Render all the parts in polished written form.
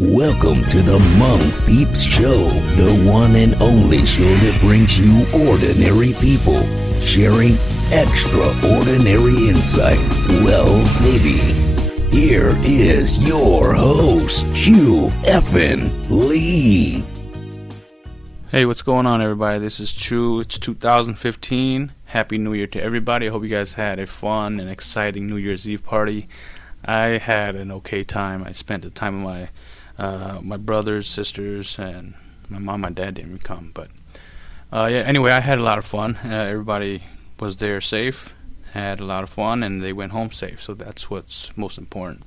Welcome to the Hmong Peeps Show, the one and only show that brings you ordinary people sharing extraordinary insights. Well, maybe. Here is your host, Chew Effin Lee. Hey, what's going on, everybody? This is Chew. It's 2015. Happy New Year to everybody. I hope you guys had a fun and exciting New Year's Eve party. I had an okay time. I spent the time with my brothers, sisters, and my mom. My dad didn't come, but anyway, I had a lot of fun. Everybody was there safe, had a lot of fun, and they went home safe, so that's what's most important.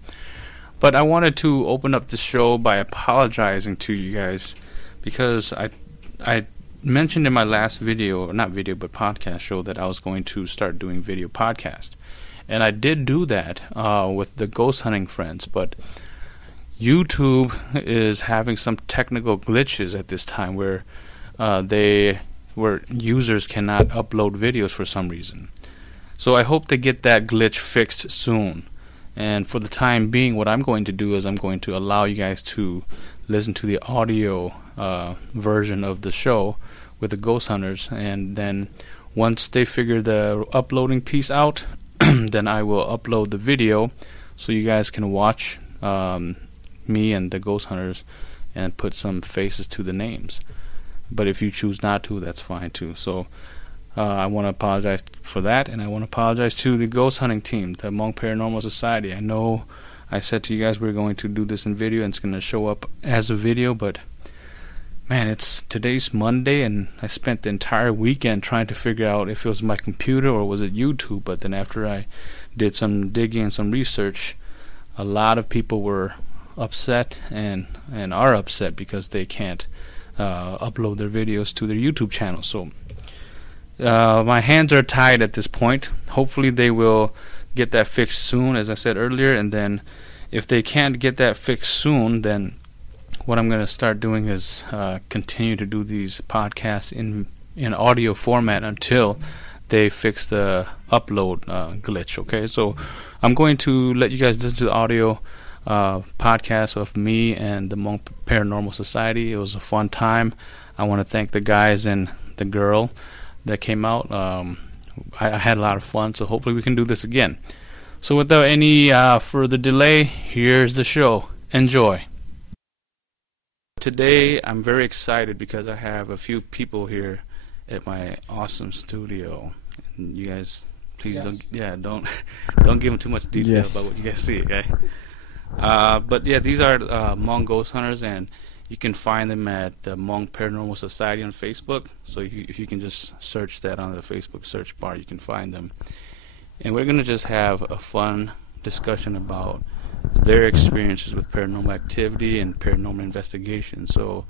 But I wanted to open up the show by apologizing to you guys because I mentioned in my last video, not video, but podcast show, that I was going to start doing video podcast. And I did do that with the ghost hunting friends, but YouTube is having some technical glitches at this time where users cannot upload videos for some reason. So I hope they get that glitch fixed soon. And for the time being, what I'm going to do is I'm going to allow you guys to listen to the audio version of the show with the ghost hunters, and then once they figure the uploading piece out, then I will upload the video so you guys can watch me and the ghost hunters and put some faces to the names. But if you choose not to, that's fine too. So I want to apologize for that, and I want to apologize to the ghost hunting team, the Hmong Paranormal Society. I know I said to you guys we're going to do this in video and it's going to show up as a video, but man, today's Monday, and I spent the entire weekend trying to figure out if it was my computer or was it YouTube. But then after I did some digging and some research, a lot of people were upset and are upset because they can't upload their videos to their YouTube channel. So my hands are tied at this point. Hopefully they will get that fixed soon, as I said earlier, and then if they can't get that fixed soon, then what I'm going to start doing is continue to do these podcasts in audio format until they fix the upload glitch. Okay, so I'm going to let you guys listen to the audio podcast of me and the Hmong Paranormal Society. It was a fun time. I want to thank the guys and the girl that came out. I had a lot of fun, so hopefully we can do this again. So without any further delay, here's the show. Enjoy. Today I'm very excited because I have a few people here at my awesome studio. And you guys, please don't give them too much detail about what you guys see, okay? But yeah, these are Hmong ghost hunters, and you can find them at the Hmong Paranormal Society on Facebook. So if you can just search that on the Facebook search bar, you can find them. And we're gonna just have a fun discussion about their experiences with paranormal activity and paranormal investigation. So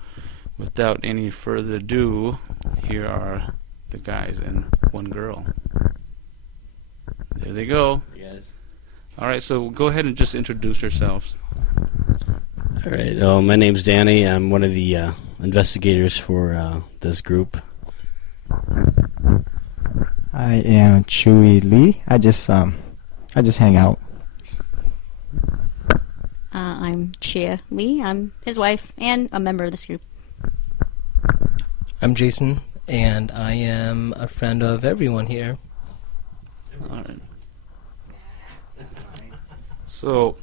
without any further ado, here are the guys and one girl. There they go. Yes. Alright, so go ahead and just introduce yourselves. Alright, my name's Danny. I'm one of the investigators for this group. I am Chewy Lee. I just hang out. I'm Chia Lee. I'm his wife and a member of this group. I'm Jason, and I am a friend of everyone here. All right. So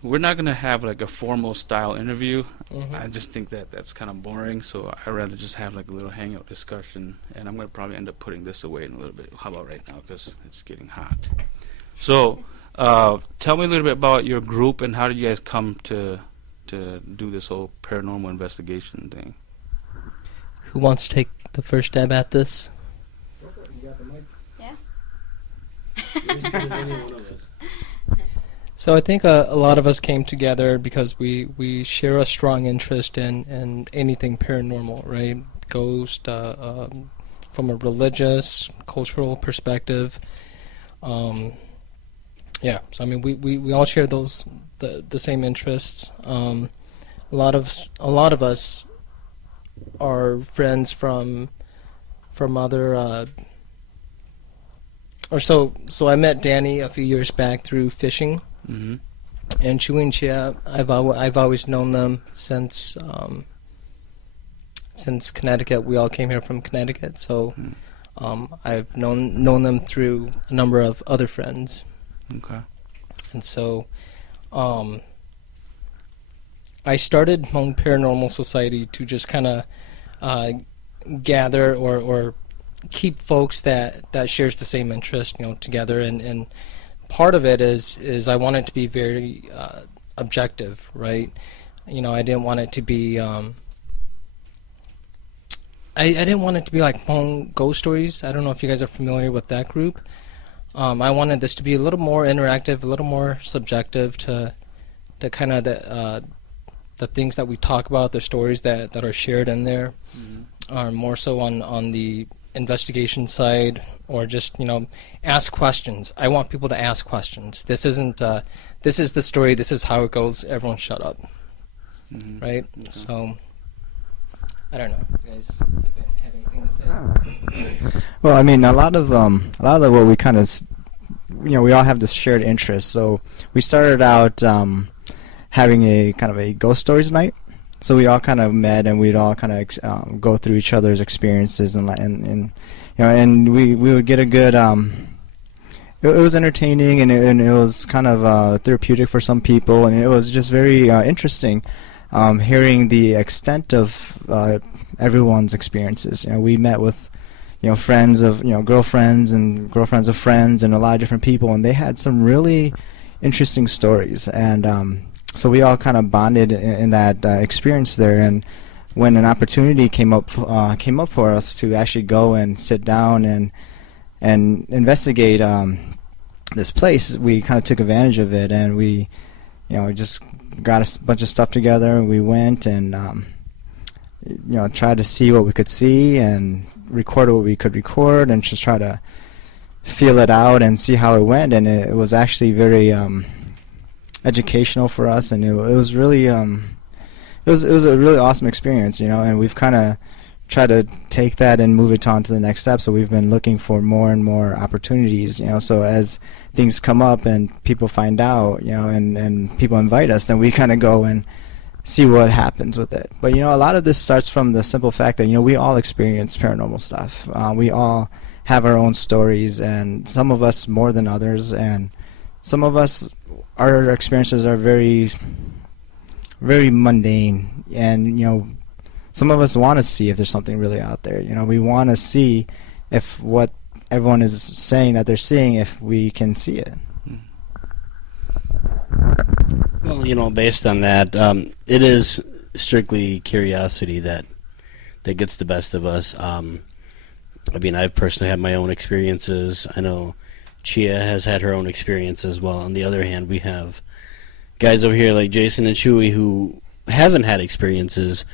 we're not going to have like a formal style interview. Mm-hmm. I just think that's kind of boring, so I'd rather just have like a little hangout discussion, and I'm going to probably end up putting this away in a little bit. How about right now, because it's getting hot. So tell me a little bit about your group and how did you guys come to do this whole paranormal investigation thing? Who wants to take the first stab at this? Yeah. So I think a lot of us came together because we share a strong interest in anything paranormal, right? Ghost, from a religious, cultural perspective. Yeah, so I mean we all share the same interests. A lot of us are friends from other so I met Danny a few years back through fishing. Mm-hmm. And Chewy and Chia, I've always known them since Connecticut. We all came here from Connecticut, so I've known them through a number of other friends. Okay. And so I started Hmong Paranormal Society to just kind of gather or keep folks that shares the same interest, together. And part of it is I want it to be very objective, right? I didn't want it to be I didn't want it to be like Hmong ghost stories. I don't know if you guys are familiar with that group. I wanted this to be a little more interactive, a little more subjective to kind of the things that we talk about, the stories that are shared in there, are more so on the investigation side, or just ask questions. I want people to ask questions. This isn't this is the story, this is how it goes, everyone shut up. Right? Okay. So I don't know. You guys have anything to say? Well, I mean, a lot of what we kind of, we all have this shared interest. So we started out having a kind of a ghost stories night. So we all kind of met, and we'd all kind of go through each other's experiences, and we would get a good. It was entertaining, and it was kind of therapeutic for some people, and it was just very interesting. Hearing the extent of everyone's experiences. We met with, friends of, girlfriends and girlfriends of friends, and a lot of different people, and they had some really interesting stories. And so we all kind of bonded in that experience there. And when an opportunity came up for us to actually go and sit down and investigate this place, we kind of took advantage of it, and we, just got a bunch of stuff together, and we went and tried to see what we could see and record what we could record, and just try to feel it out and see how it went. And it was actually very educational for us, and it was really it was a really awesome experience, and we've kind of tried to take that and move it on to the next step. So we've been looking for more and more opportunities, so as things come up and people find out, and people invite us, then we kind of go and see what happens with it. But a lot of this starts from the simple fact that we all experience paranormal stuff. We all have our own stories, and some of us more than others, and some of us, our experiences are very, very mundane, and some of us want to see if there's something really out there. We want to see if what everyone is saying that they're seeing, if we can see it. Well, based on that, it is strictly curiosity that gets the best of us. I've personally had my own experiences. I know Chia has had her own experience as well. On the other hand, we have guys over here like Jason and Chewy who haven't had experiences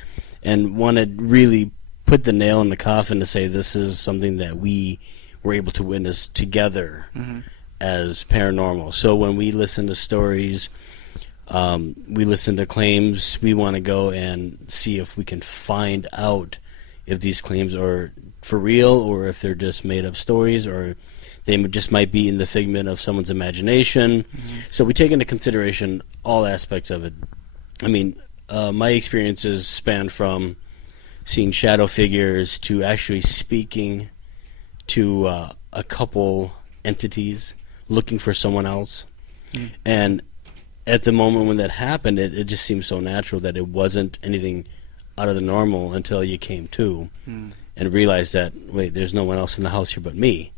and want to really put the nail in the coffin to say this is something that we were able to witness together as paranormal. So when we listen to stories, we listen to claims, we want to go and see if we can find out if these claims are for real, or if they're just made up stories, or they just might be in the figment of someone's imagination. So we take into consideration all aspects of it. I mean, my experiences span from seeing shadow figures to actually speaking to a couple entities looking for someone else. And at the moment when that happened, it just seemed so natural that it wasn't anything out of the normal until you came to and realized that, wait, there's no one else in the house here but me.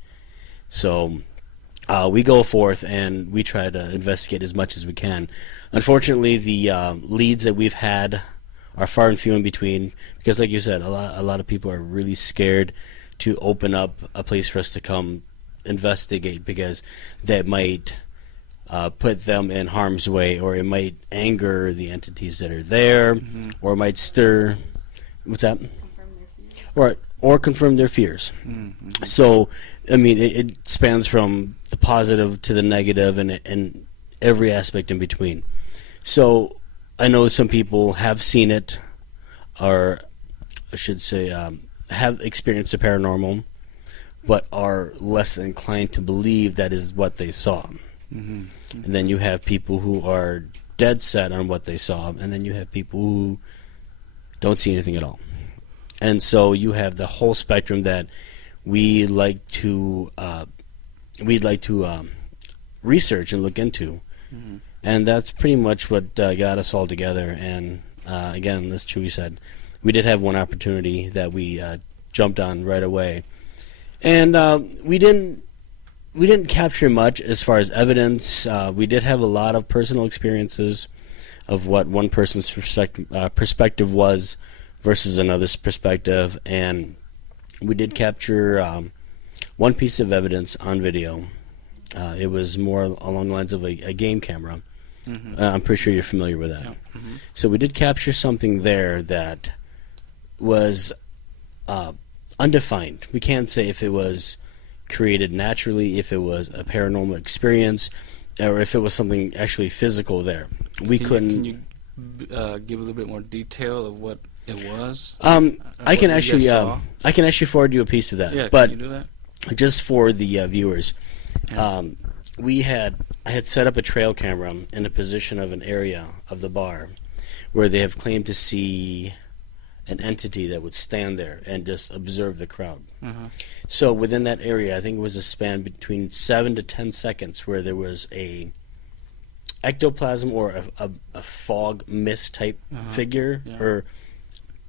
So we go forth and we try to investigate as much as we can. Unfortunately, the leads that we've had are far and few in between, because like you said, a lot of people are really scared to open up a place for us to come investigate, because that might put them in harm's way, or it might anger the entities that are there, or it might stir, what's that? Or confirm their fears. So, I mean, it spans from the positive to the negative, and every aspect in between. So, I know some people have seen it, or I should say, have experienced the paranormal, but are less inclined to believe that is what they saw. Mm-hmm. And then you have people who are dead set on what they saw, and then you have people who don't see anything at all. And so you have the whole spectrum that we'd like to research and look into. Mm-hmm. And that's pretty much what got us all together. And again, as Chewy said, we did have one opportunity that we jumped on right away. And we didn't capture much as far as evidence. We did have a lot of personal experiences of what one person's perspective was versus another's perspective. And we did capture one piece of evidence on video. It was more along the lines of a game camera. Mm-hmm. I'm pretty sure you're familiar with that. Yeah. Mm-hmm. So we did capture something there that was undefined. We can't say if it was created naturally, if it was a paranormal experience, or if it was something actually physical there. Can you give a little bit more detail of what it was? I can actually forward you a piece of that. Yeah, but can you do that? just for the viewers, Yeah. I had set up a trail camera in a position of an area of the bar where they have claimed to see an entity that would stand there and just observe the crowd. Uh-huh. So within that area, I think it was a span between 7 to 10 seconds where there was a ectoplasm or a fog mist type figure or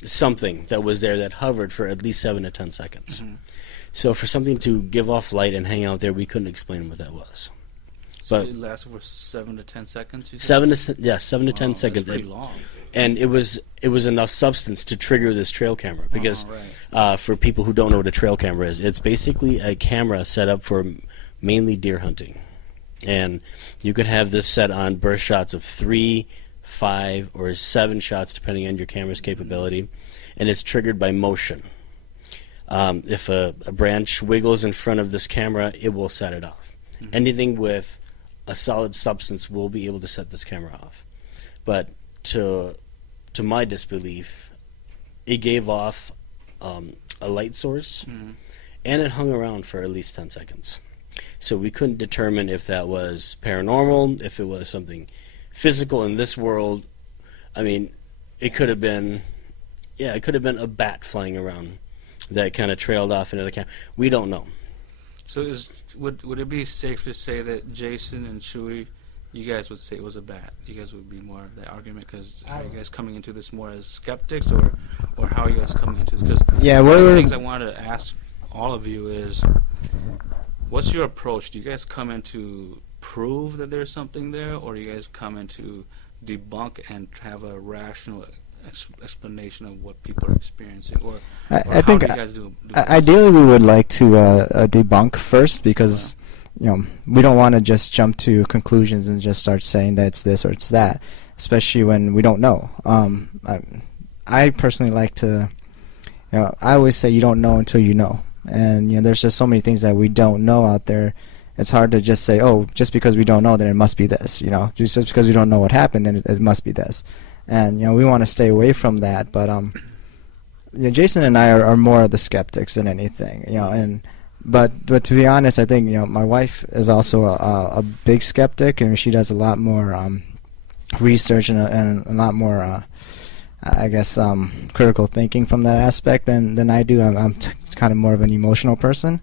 something that was there that hovered for at least 7 to 10 seconds. Mm-hmm. So for something to give off light and hang out there, we couldn't explain what that was. So But it lasted for 7 to 10 seconds? You said? 7 to 10 Wow, seconds. That's pretty long. And it was enough substance to trigger this trail camera because Right. for people who don't know what a trail camera is, it's basically a camera set up for mainly deer hunting. And you can have this set on burst shots of 3, 5, or 7 shots depending on your camera's capability, and it's triggered by motion. If a branch wiggles in front of this camera, it will set it off. Mm-hmm. Anything with a solid substance will be able to set this camera off. But to my disbelief, it gave off a light source, and it hung around for at least 10 seconds. So we couldn't determine if that was paranormal, if it was something physical in this world. I mean, it could have been a bat flying around that kind of trailed off into the camera. We don't know. So would it be safe to say that Jason and Chewy, you guys would say it was a bat? You guys would be more of that argument because are you guys coming into this more as skeptics or how are you guys coming into this? Because one of the things I wanted to ask all of you is, what's your approach? Do you guys come in to prove that there's something there, or do you guys come in to debunk and have a rational explanation of what people are experiencing? Or I think how do you guys do ideally we would like to debunk first because we don't want to just jump to conclusions and just start saying that it's this or it's that, especially when we don't know. I personally like to, I always say you don't know until you know. And there's just so many things that we don't know out there. It's hard to just say, oh, just because we don't know, then it must be this. Just because we don't know what happened, then it must be this. And we want to stay away from that. But Jason and I are more of the skeptics than anything. But to be honest, I think my wife is also a big skeptic, and she does a lot more research and a lot more. I guess critical thinking from that aspect than I do. I'm kind of more of an emotional person,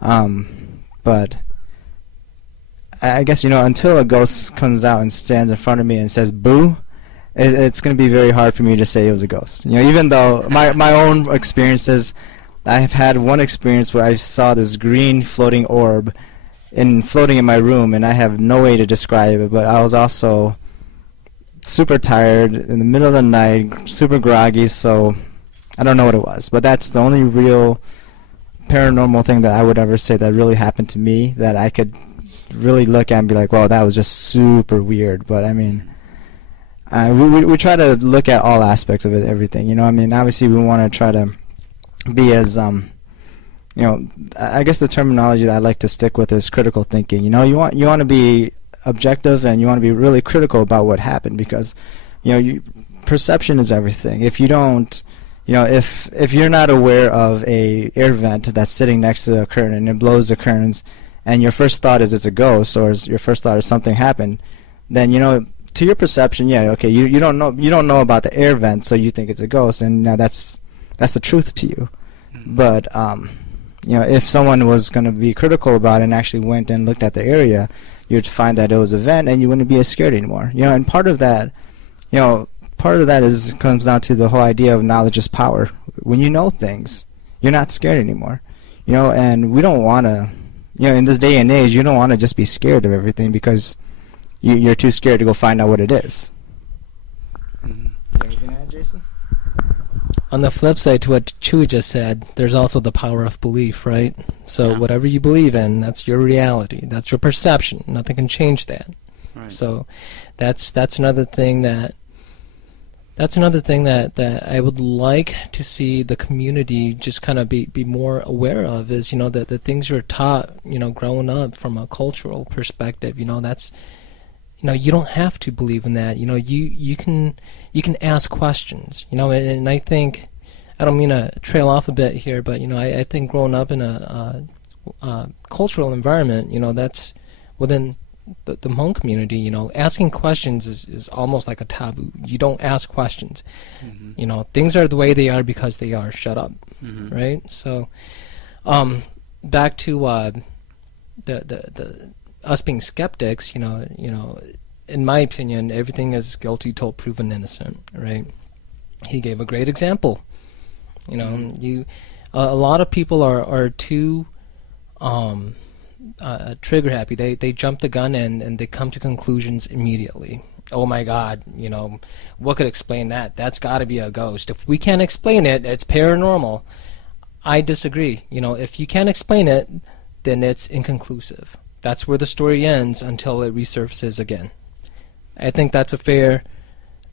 but I guess until a ghost comes out and stands in front of me and says "boo," it's going to be very hard for me to say it was a ghost. Even though my own experiences, I've had one experience where I saw this green floating orb floating in my room, and I have no way to describe it. But I was also super tired in the middle of the night, super groggy, so I don't know what it was. But that's the only real paranormal thing that I would ever say that really happened to me that I could really look at and be like, wow, that was just super weird. But I mean, we try to look at all aspects of it, everything. Obviously we want to try to be as I guess the terminology that I like to stick with is critical thinking. You want to be objective, and you want to be really critical about what happened because perception is everything. If you don't if you're not aware of a air vent that's sitting next to the curtain and it blows the curtains and your first thought is it's a ghost, or your first thought is something happened, then to your perception, yeah, okay, you don't know about the air vent, so you think it's a ghost, and now that's the truth to you. But if someone was going to be critical about it and actually went and looked at the area, you'd find that it was a vent, and you wouldn't be as scared anymore. And part of that comes down to the whole idea of knowledge is power. When you know things, you're not scared anymore. And we don't want to, in this day and age, you don't want to just be scared of everything because you're too scared to go find out what it is. Anything to add, Jason? On the flip side to what Chewy just said, there's also the power of belief, right? So whatever you believe in, that's your reality. That's your perception. Nothing can change that. Right. So that's another thing that I would like to see the community just kind of be more aware of is, that the things you're taught, growing up from a cultural perspective, that's, you don't have to believe in that. You can ask questions, and I think, I don't mean to trail off a bit here, but, I think growing up in a cultural environment, that's within the Hmong community, asking questions is almost like a taboo. You don't ask questions. Mm-hmm. Things are the way they are because they are. Shut up. Mm-hmm. Right? So, back to the us being skeptics, in my opinion, everything is guilty till proven innocent, right? He gave a great example. A lot of people are too trigger happy. They jump the gun and they come to conclusions immediately. Oh my God, what could explain that? That's got to be a ghost. If we can't explain it, it's paranormal. I disagree. If you can't explain it, then it's inconclusive. That's where the story ends until it resurfaces again. I think that's a fair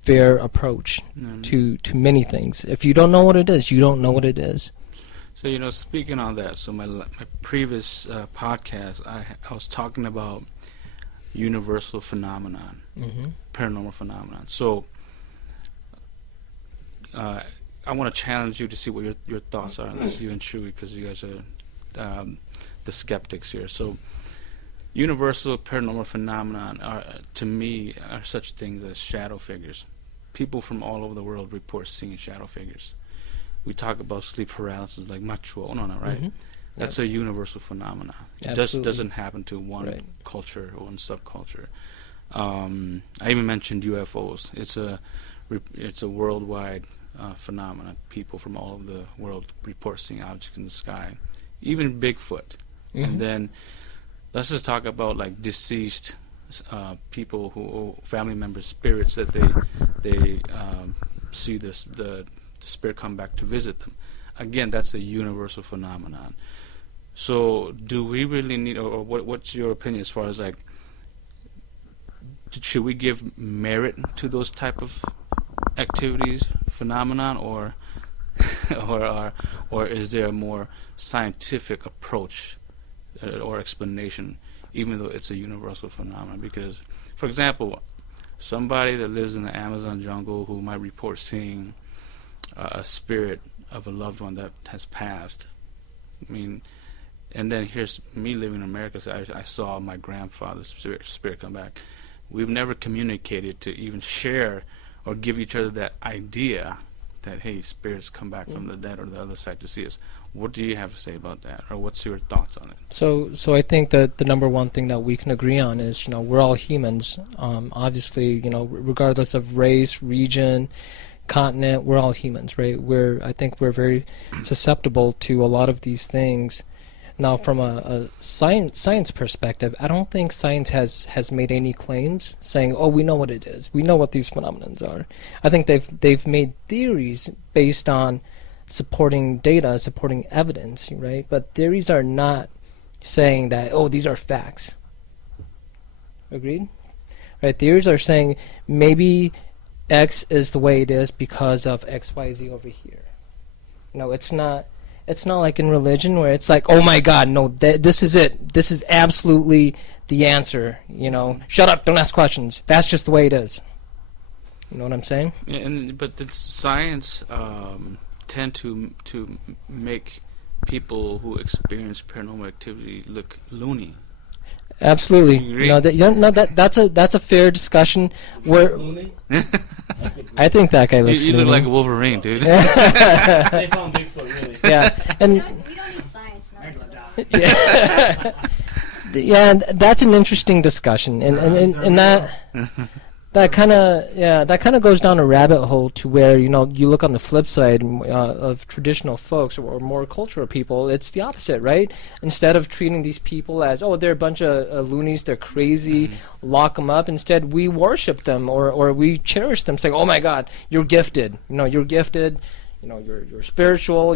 approach to many things. If you don't know what it is, you don't know what it is. So, speaking on that, so my previous podcast, I was talking about universal phenomenon, paranormal phenomenon. So, I want to challenge you to see what your thoughts are on this, you and Chewy, because you guys are the skeptics here. So, universal paranormal phenomenon to me, are such things as shadow figures. People from all over the world report seeing shadow figures. We talk about sleep paralysis like machuo, right? Mm-hmm. That's a universal phenomenon. It just doesn't happen to one culture or one subculture. I even mentioned UFOs. It's a worldwide phenomenon. People from all over the world report seeing objects in the sky, even Bigfoot. Mm-hmm. And then let's just talk about like deceased people who family members, spirits that they see the spirit come back to visit them. Again, that's a universal phenomenon. So, do we really need, or what's your opinion as far as like, should we give merit to those type of activities, phenomenon, or is there a more scientific approach or explanation, even though it's a universal phenomenon? Because, for example, somebody that lives in the Amazon jungle who might report seeing a spirit of a loved one that has passed. I mean, and then here's me living in America, so I saw my grandfather's spirit come back. We've never communicated to even share or give each other that idea that, hey, spirits come back from the dead or the other side to see us. What do you have to say about that, or what's your thoughts on it? So I think that the number one thing that we can agree on is, we're all humans. Obviously, regardless of race, region, continent, we're all humans, right? I think we're very susceptible to a lot of these things. Now, from a science perspective, I don't think science has made any claims saying, "Oh, we know what it is. We know what these phenomenons are." I think they've made theories based on supporting data, supporting evidence, right? But theories are not saying that, "Oh, these are facts." Agreed? Right? Theories are saying maybe X is the way it is because of XYZ over here. It's not like in religion where it's like, oh my God, no, this is it. This is absolutely the answer. Shut up, don't ask questions. That's just the way it is. You know what I'm saying? Yeah, but the science tend to make people who experience paranormal activity look loony. Absolutely. You agree? No, that's a fair discussion. Where I think that guy looks. You look loony. like a Wolverine, dude. They found Bigfoot, really. Yeah, and We don't need science. yeah, and that's an interesting discussion, and that kind of goes down a rabbit hole to where you look on the flip side of traditional folks or more cultural people. It's the opposite, right? Instead of treating these people as they're a bunch of loonies, they're crazy, lock them up. Instead, we worship them or we cherish them, saying, "Oh my God, you're gifted. You're gifted. You're spiritual.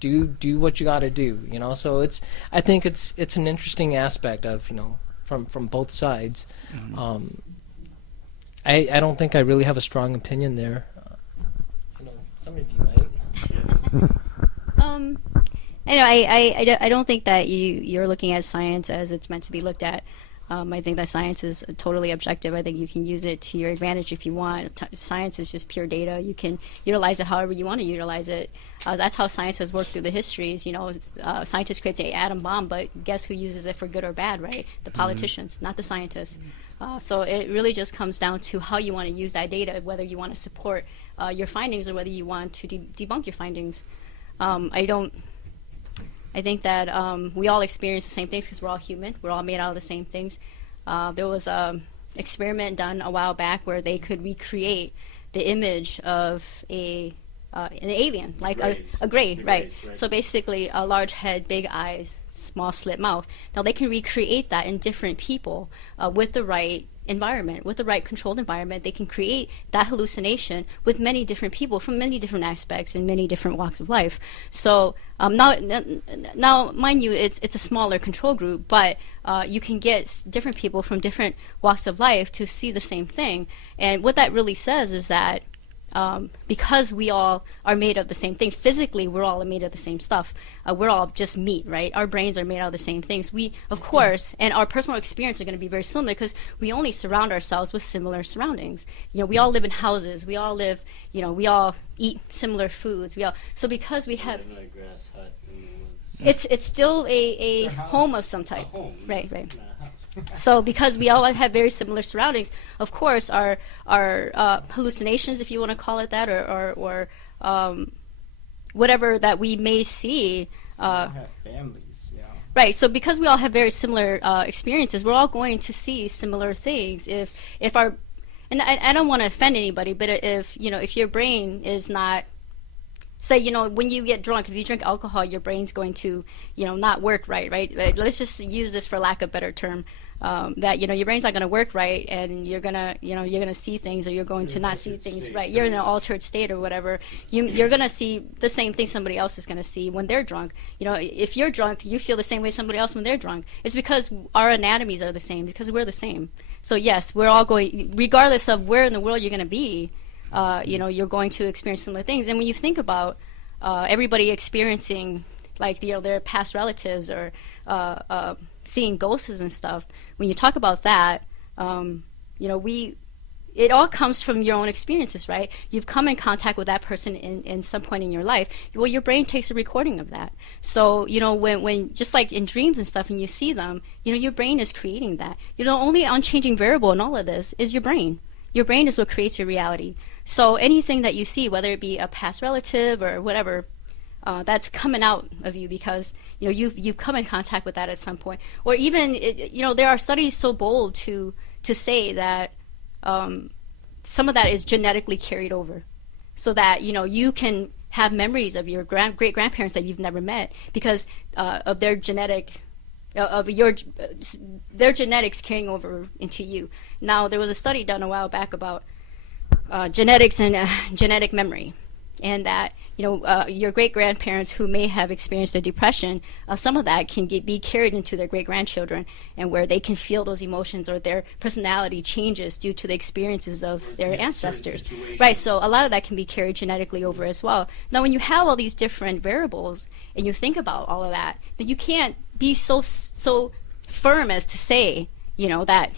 Do what you got to do. So I think it's an interesting aspect of from both sides. I don't think I really have a strong opinion there. Some of you might. I don't think that you're looking at science as it's meant to be looked at. I think that science is totally objective. I think you can use it to your advantage if you want. Science is just pure data. You can utilize it however you want to utilize it. That's how science has worked through the histories. Scientists create an atom bomb, but guess who uses it for good or bad, right? The politicians, not the scientists. So it really just comes down to how you want to use that data, whether you want to support your findings or whether you want to debunk your findings. I think that we all experience the same things because we're all human. We're all made out of the same things. There was an experiment done a while back where they could recreate the image of an alien, like a gray, right? So basically, a large head, big eyes, small slit mouth. Now they can recreate that in different people with the right environment, with the right controlled environment. They can create that hallucination with many different people from many different aspects in many different walks of life. So now, mind you, it's a smaller control group, but you can get different people from different walks of life to see the same thing. And what that really says is that because we all are made of the same thing, physically we're all made of the same stuff. We're all just meat, right? Our brains are made out of the same things. We, of course, and our personal experience are going to be very similar because we only surround ourselves with similar surroundings. We all live in houses. We all live, we all eat similar foods. So because we have, it's still a home of some type, right. So because we all have very similar surroundings, of course, our hallucinations, if you want to call it that, or whatever that we may see. have families, Right. So because we all have very similar experiences, we're all going to see similar things. If our, and I don't want to offend anybody, but if your brain is not, say, when you get drunk, if you drink alcohol, your brain's going to, not work right? Let's just use this for lack of a better term. That your brain's not going to work right, and you're gonna see things, or you're going to not see things right. You're in an altered state or whatever. You're gonna see the same thing somebody else is gonna see when they're drunk. If you're drunk, you feel the same way somebody else when they're drunk. It's because our anatomies are the same, because we're the same. So yes, we're all going, regardless of where in the world you're gonna be. You're going to experience similar things. And when you think about everybody experiencing like their past relatives or seeing ghosts and stuff, when you talk about that, it all comes from your own experiences, right? You've come in contact with that person in some point in your life. Well, your brain takes a recording of that. So, when just like in dreams and stuff, and you see them, your brain is creating that. The only unchanging variable in all of this is your brain. Your brain is what creates your reality. So anything that you see, whether it be a past relative or whatever, that's coming out of you because you've come in contact with that at some point, or even there are studies so bold to say that some of that is genetically carried over, so that you can have memories of your great grandparents that you've never met because of their genetics carrying over into you. Now there was a study done a while back about genetics and genetic memory. And that your great grandparents who may have experienced a depression, some of that can be carried into their great grandchildren, and where they can feel those emotions or their personality changes due to the experiences of their ancestors. Right. So a lot of that can be carried genetically over as well. Now, when you have all these different variables and you think about all of that, then you can't be so firm as to say that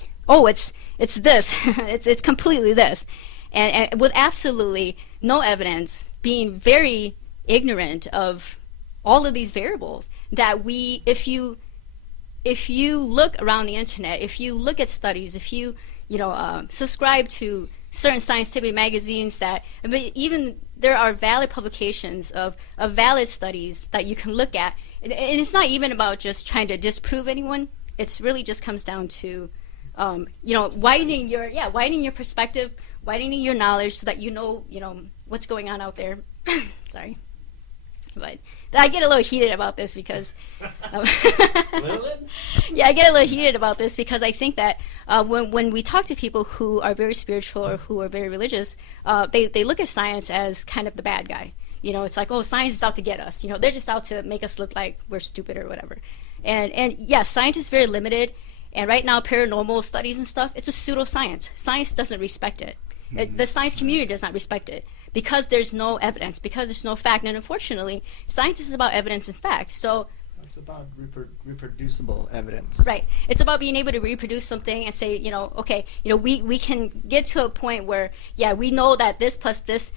it's this, it's completely this, and with absolutely no evidence, being very ignorant of all of these variables, that if you if you look around the internet, if you look at studies, if you subscribe to certain scientific magazines but even there are valid publications of valid studies that you can look at, and it's not even about just trying to disprove anyone. It's really just comes down to widening your perspective, widening your knowledge, so that you know what's going on out there. Sorry, but I get a little heated about this because yeah, I get a little heated about this because I think that when we talk to people who are very spiritual or who are very religious, they look at science as kind of the bad guy. It's like, oh, science is out to get us. They're just out to make us look like we're stupid or whatever. And yeah, science is very limited. And right now, paranormal studies and stuff, it's a pseudoscience. Science doesn't respect it. The science community does not respect it because there's no evidence, because there's no fact. And unfortunately, science is about evidence and fact. So it's about reproducible evidence. Right. It's about being able to reproduce something and say, okay, we can get to a point where, yeah, we know that this plus this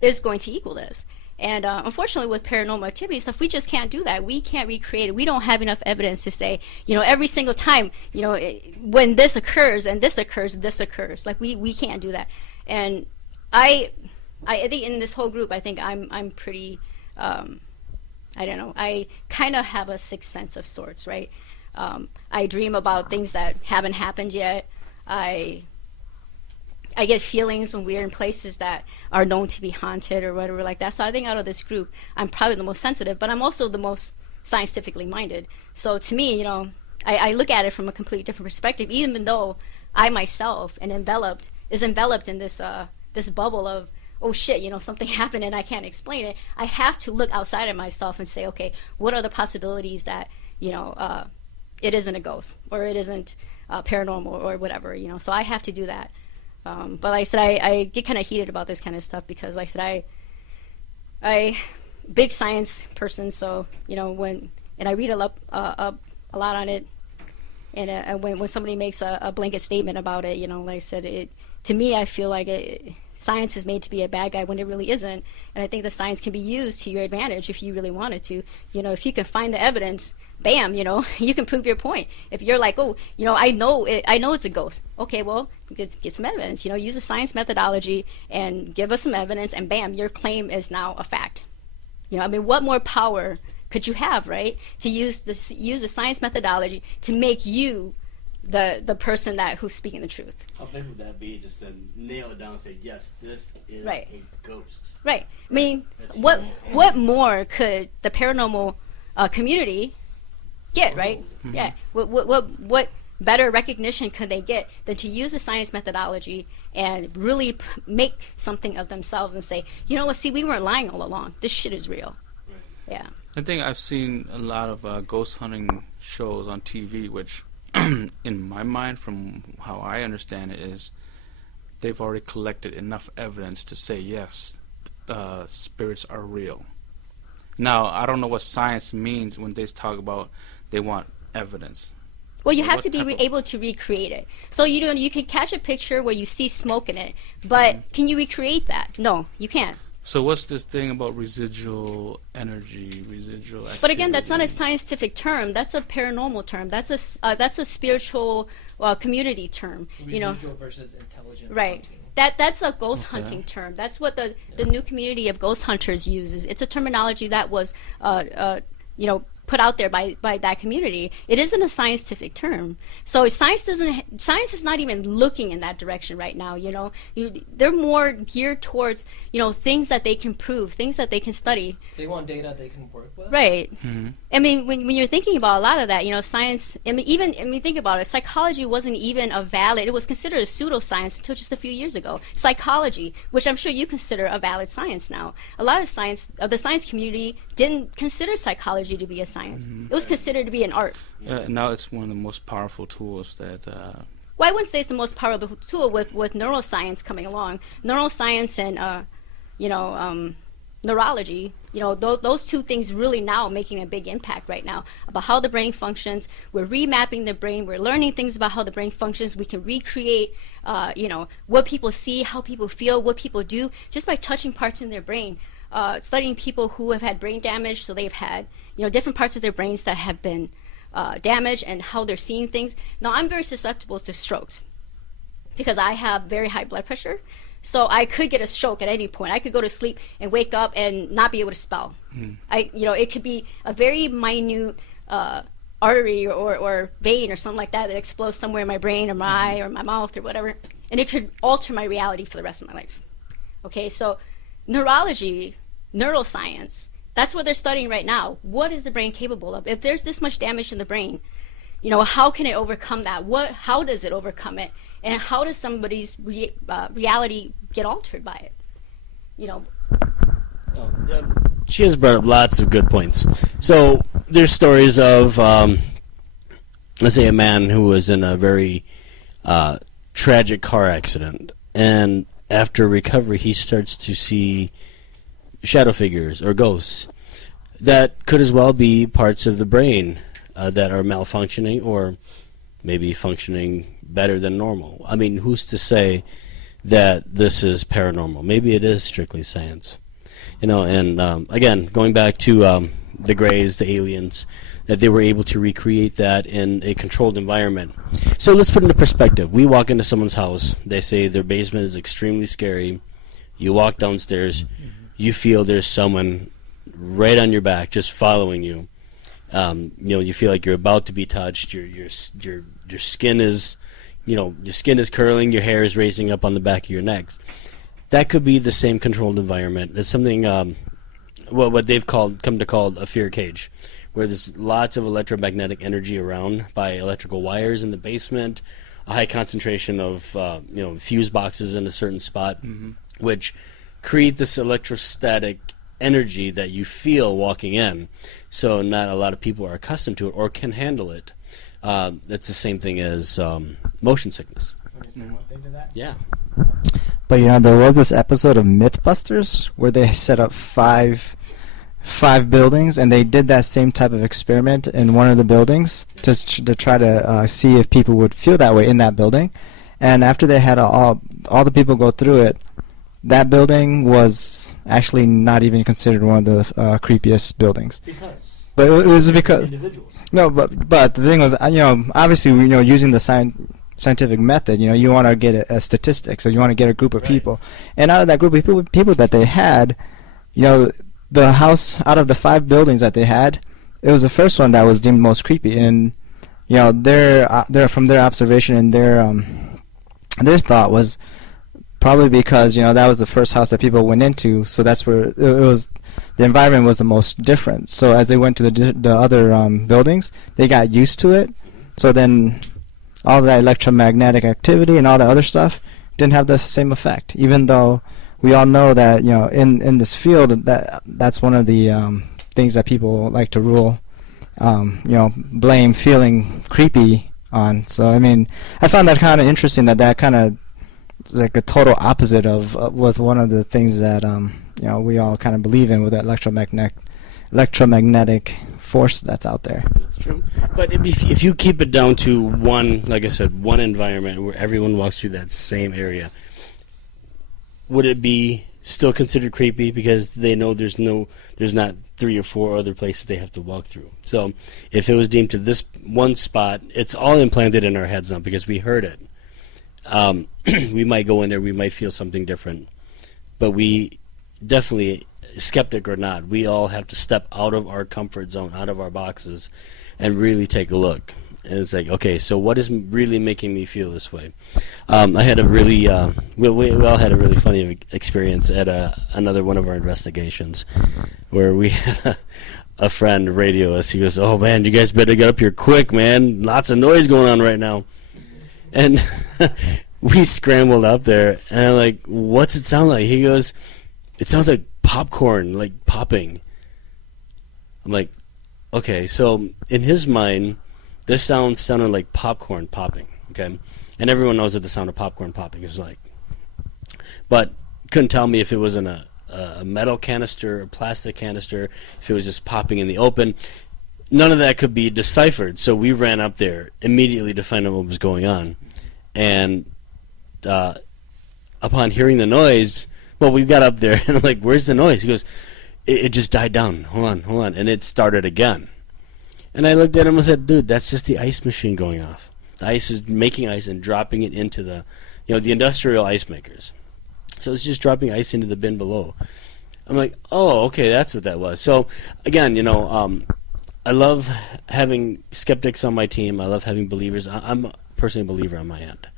is going to equal this. And unfortunately, with paranormal activity stuff, we just can't do that. We can't recreate it. We don't have enough evidence to say, every single time, when this occurs and this occurs, this occurs. Like we can't do that. And I think in this whole group, I think I'm pretty, I don't know. I kind of have a sixth sense of sorts, right? I dream about things that haven't happened yet. I get feelings when we're in places that are known to be haunted or whatever like that. So I think out of this group, I'm probably the most sensitive, but I'm also the most scientifically minded. So to me, I look at it from a completely different perspective, even though I myself is enveloped in this this bubble of, oh shit, something happened and I can't explain it. I have to look outside of myself and say, okay, what are the possibilities that it isn't a ghost or it isn't paranormal or whatever, So I have to do that. But like I said, I get kind of heated about this kind of stuff because, like I said, I big science person. So and I read a lot on it, and when somebody makes a blanket statement about it, like I said, to me, I feel like science is made to be a bad guy when it really isn't. And I think the science can be used to your advantage if you really wanted to. If you can find the evidence, bam, you can prove your point. If you're like, oh, I know it's a ghost. Okay, well, get some evidence. Use a science methodology and give us some evidence, and bam, your claim is now a fact. What more power could you have, right? To use the science methodology to make you the person who's speaking the truth. How big would that be, just to nail it down and say, yes, this is right. a ghost? Right. What more could the paranormal community get, right? Mm-hmm. Yeah. What better recognition could they get than to use the science methodology and really make something of themselves and say, see, we weren't lying all along. This shit is real. Right. Yeah. I think I've seen a lot of ghost hunting shows on TV, which in my mind, from how I understand it, is they've already collected enough evidence to say, yes, spirits are real. Now, I don't know what science means when they talk about they want evidence. Well, you have to be able to recreate it. So you can catch a picture where you see smoke in it, but can you recreate that? No, you can't. So what's this thing about residual energy, residual activity? But again, that's not a scientific term. That's a paranormal term. That's a spiritual community term. Residual versus intelligent. Right. Hunting. That's a ghost hunting term. That's what the new community of ghost hunters uses. It's a terminology that was put out there by that community. It isn't a scientific term. So science is not even looking in that direction right now. They're more geared towards things that they can prove, things that they can study. They want data they can work with. Right. Mm-hmm. I mean, when you're thinking about a lot of that, science. Think about it. Psychology wasn't even a valid. It was considered a pseudoscience until just a few years ago. Psychology, which I'm sure you consider a valid science now. A lot of the science community didn't consider psychology to be a science. Mm-hmm. It was considered to be an art. Now it's one of the most powerful tools that. Well, I wouldn't say it's the most powerful tool with neuroscience coming along. Neuroscience and neurology. Those two things really now making a big impact right now about how the brain functions. We're remapping the brain. We're learning things about how the brain functions. We can recreate, what people see, how people feel, what people do just by touching parts in their brain. Studying people who have had brain damage, so they've had different parts of their brains that have been damage and how they're seeing things. Now, I'm very susceptible to strokes because I have very high blood pressure. So I could get a stroke at any point. I could go to sleep and wake up and not be able to spell. It could be a very minute artery or vein or something like that that explodes somewhere in my brain or my eye or my mouth or whatever, and it could alter my reality for the rest of my life. Okay, so neurology, neuroscience, that's what they're studying right now. What is the brain capable of? If there's this much damage in the brain, how can it overcome that? How does it overcome it? And how does somebody's reality get altered by it? She has brought up lots of good points. So there's stories of, let's say, a man who was in a very tragic car accident, and after recovery, he starts to see shadow figures or ghosts. That could as well be parts of the brain that are malfunctioning or maybe functioning better than normal. I mean, who's to say that this is paranormal? Maybe it is strictly science. And again, going back to the Greys, the aliens, that they were able to recreate that in a controlled environment. So let's put it into perspective. We walk into someone's house. They say their basement is extremely scary. You walk downstairs. You feel there's someone right on your back just following you. You feel like you're about to be touched. Your skin is, your skin is curling. Your hair is raising up on the back of your neck. That could be the same controlled environment. It's something, what they've come to call a fear cage, where there's lots of electromagnetic energy around by electrical wires in the basement, a high concentration of, fuse boxes in a certain spot, which create this electrostatic energy that you feel walking in. So not a lot of people are accustomed to it or can handle it. That's the same thing as motion sickness. Yeah. But there was this episode of Mythbusters where they set up five buildings, and they did that same type of experiment in one of the buildings to try to see if people would feel that way in that building. And after they had all the people go through it, that building was actually not even considered one of the creepiest buildings. But it was because individuals. No, but the thing was, obviously, using the scientific method, you want to get a statistic, so you want to get a group of people, and out of that group of people that they had, the house, out of the 5 buildings that they had, it was the first one that was deemed most creepy, and their from their observation and their thought was probably because that was the first house that people went into, so that's where it was. The environment was the most different. So as they went to the other buildings, they got used to it. So then all that electromagnetic activity and all that other stuff didn't have the same effect, even though we all know that in this field that's one of the things that people like to rule blame feeling creepy on. So I mean, I found that kind of interesting that kind of like a total opposite of was one of the things that we all kind of believe in with that electromagnetic force that's out there. That's true. But if you keep it down to one, like I said, one environment where everyone walks through that same area, would it be still considered creepy because they know there's not 3 or 4 other places they have to walk through? So if it was deemed to this one spot, it's all implanted in our heads now because we heard it. We might go in there, we might feel something different, but we definitely, skeptic or not, we all have to step out of our comfort zone, out of our boxes, and really take a look. And it's like, okay, so what is really making me feel this way? I had a really, we all had a really funny experience at another one of our investigations, where we had a friend radio us. He goes, "Oh man, you guys better get up here quick, man! Lots of noise going on right now." And we scrambled up there, and I'm like, "What's it sound like?" He goes, "It sounds like popcorn, like popping." I'm like, okay, so in his mind, this sounded like popcorn popping, okay? And everyone knows that the sound of popcorn popping is like. But couldn't tell me if it was in a metal canister, a plastic canister, if it was just popping in the open. None of that could be deciphered, so we ran up there immediately to find out what was going on. And upon hearing the noise, well, we got up there, and I'm like, "Where's the noise?" He goes, it just died down. Hold on. And it started again. And I looked at him and said, dude, that's just the ice machine going off. The ice is making ice and dropping it into the, the industrial ice makers. So it's just dropping ice into the bin below. I'm like, oh, okay, that's what that was. So, again, I love having skeptics on my team. I love having believers. I'm personally a believer on my end.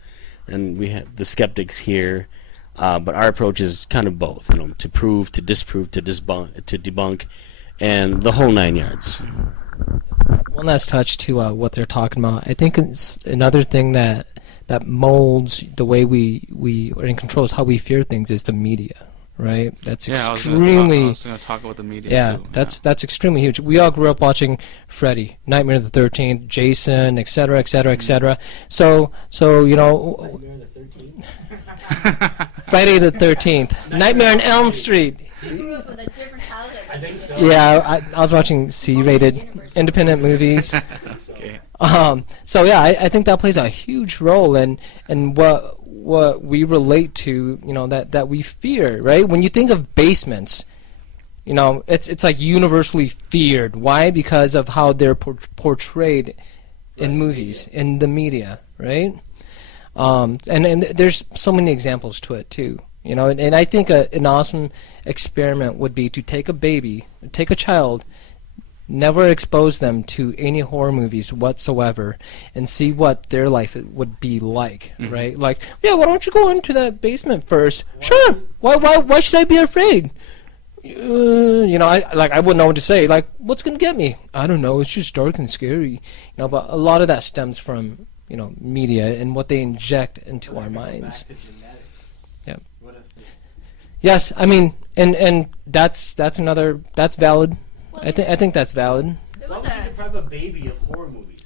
And we have the skeptics here. But our approach is kind of both, to prove, to disprove, to debunk, and the whole 9 yards. One last touch to what they're talking about. I think it's another thing that molds the way we or controls how we fear things is the media, right? That's extremely. I was going to talk about the media. Yeah, too. That's extremely huge. We all grew up watching Freddy, Nightmare of the 13th, Jason, etc., etc., etc. So Nightmare of the 13th? Friday the 13th, Nightmare on Elm Street. You grew up with a different childhood. I think so. Yeah, I was watching C-rated independent movies. Okay. So yeah, I think that plays a huge role in what we relate to, that we fear, right? When you think of basements, it's like universally feared. Why? Because of how they're portrayed in movies, in the media, right? And there's so many examples to it too. And I think an awesome experiment would be to take a child, never expose them to any horror movies whatsoever, and see what their life would be like, right? Like, yeah, why don't you go into that basement first? Sure. Why should I be afraid? I wouldn't know what to say. Like, what's gonna get me? I don't know. It's just dark and scary. But a lot of that stems from media and what they inject into our minds. Yeah. Yes, I mean, and that's valid. Well, I think that's valid. Why would you deprive a baby of horror movies?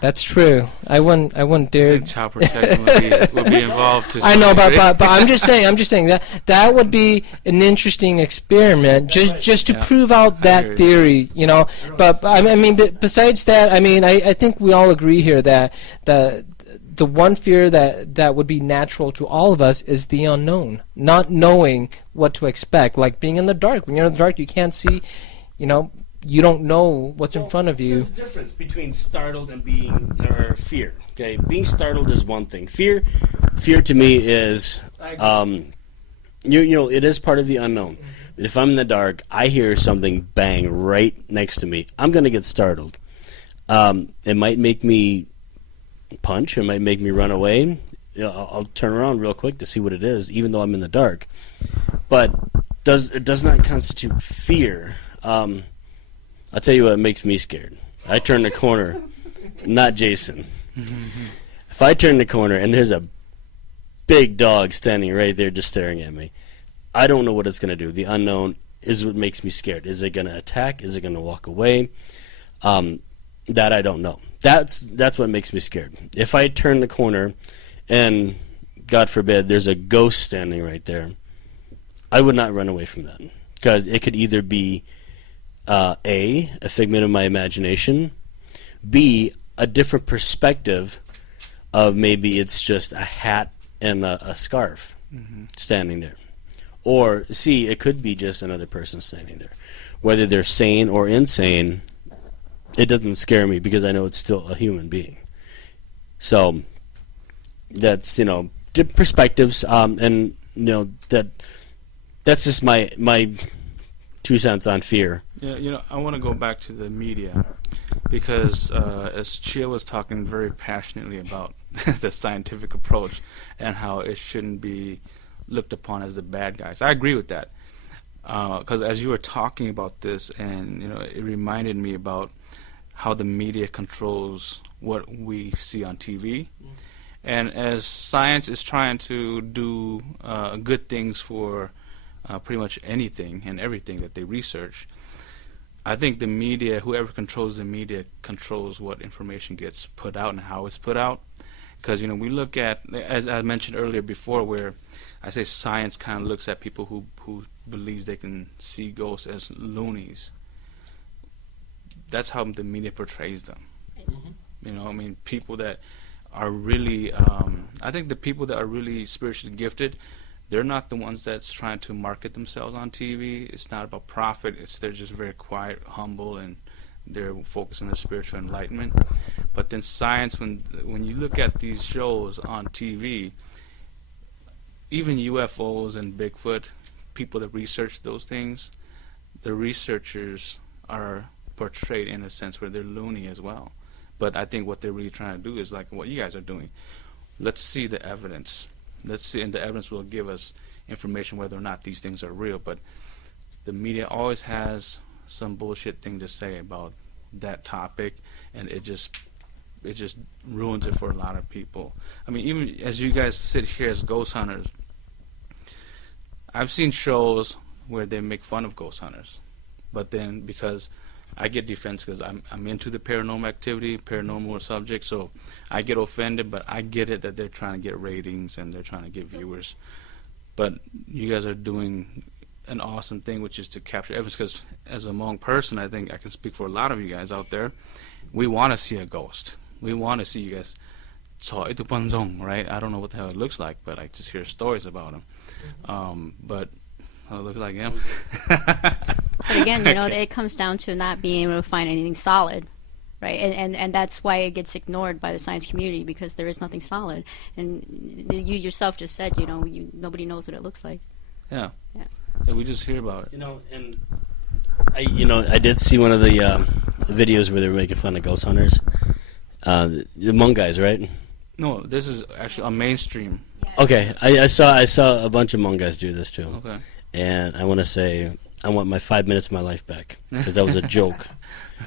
That's true. I wouldn't dare. Child protection would be involved too. I know, but I'm just saying that would be an interesting experiment, just to prove out that theory, But I mean, besides that, I mean, I think we all agree here that the one fear that would be natural to all of us is the unknown, not knowing what to expect, like being in the dark. When you're in the dark, you can't see, you don't know what's in front of you. There's a difference between startled and fear. Okay, being startled is one thing. Fear to me is, it is part of the unknown. If I'm in the dark, I hear something bang right next to me, I'm gonna get startled. It might make me punch. It might make me run away. I'll turn around real quick to see what it is, even though I'm in the dark. But it does not constitute fear. I'll tell you what makes me scared. I turn the corner, not Jason. If I turn the corner and there's a big dog standing right there just staring at me, I don't know what it's going to do. The unknown is what makes me scared. Is it going to attack? Is it going to walk away? That I don't know. That's what makes me scared. If I turn the corner and, God forbid, there's a ghost standing right there, I would not run away from that. Because it could either be A, a figment of my imagination, B, a different perspective of maybe it's just a hat and a scarf standing there. Or C, it could be just another person standing there. Whether they're sane or insane, it doesn't scare me because I know it's still a human being. So that's, different perspectives, and that's just my 2 cents on fear. Yeah, I want to go back to the media because as Chia was talking very passionately about the scientific approach and how it shouldn't be looked upon as the bad guys. I agree with that because as you were talking about this, and it reminded me about how the media controls what we see on TV. And as science is trying to do good things for pretty much anything and everything that they research, I think the media, whoever controls the media, controls what information gets put out and how it's put out. Because, we look at, as I mentioned earlier before, where I say science kind of looks at people who believes they can see ghosts as loonies. That's how the media portrays them. People that are really, I think the people that are really spiritually gifted, they're not the ones that's trying to market themselves on TV. It's not about profit. They're just very quiet, humble, and they're focused on the spiritual enlightenment. But then science, when you look at these shows on TV, even UFOs and Bigfoot, people that research those things, the researchers are portrayed in a sense where they're loony as well. But I think what they're really trying to do is like what you guys are doing. Let's see the evidence. Let's see, and the evidence will give us information whether or not these things are real. But the media always has some bullshit thing to say about that topic, and it just ruins it for a lot of people. I mean, even as you guys sit here as ghost hunters, I've seen shows where they make fun of ghost hunters, but then because I get defense because I'm into the paranormal activity, paranormal subject, so I get offended, but I get it that they're trying to get ratings and they're trying to get viewers. But you guys are doing an awesome thing, which is to capture evidence, because as a Hmong person, I think I can speak for a lot of you guys out there, we want to see a ghost. We want to see you guys. Right? I don't know what the hell it looks like, but I just hear stories about him. But I look like him. But again, it comes down to not being able to find anything solid, right? And that's why it gets ignored by the science community, because there is nothing solid. And you yourself just said, nobody knows what it looks like. Yeah. Yeah. And we just hear about it. And I did see one of the videos where they were making fun of ghost hunters. The Hmong guys, right? No, this is actually on mainstream. Okay, I saw a bunch of Hmong guys do this too. Okay. And I want to say I want my 5 minutes of my life back, because that was a joke.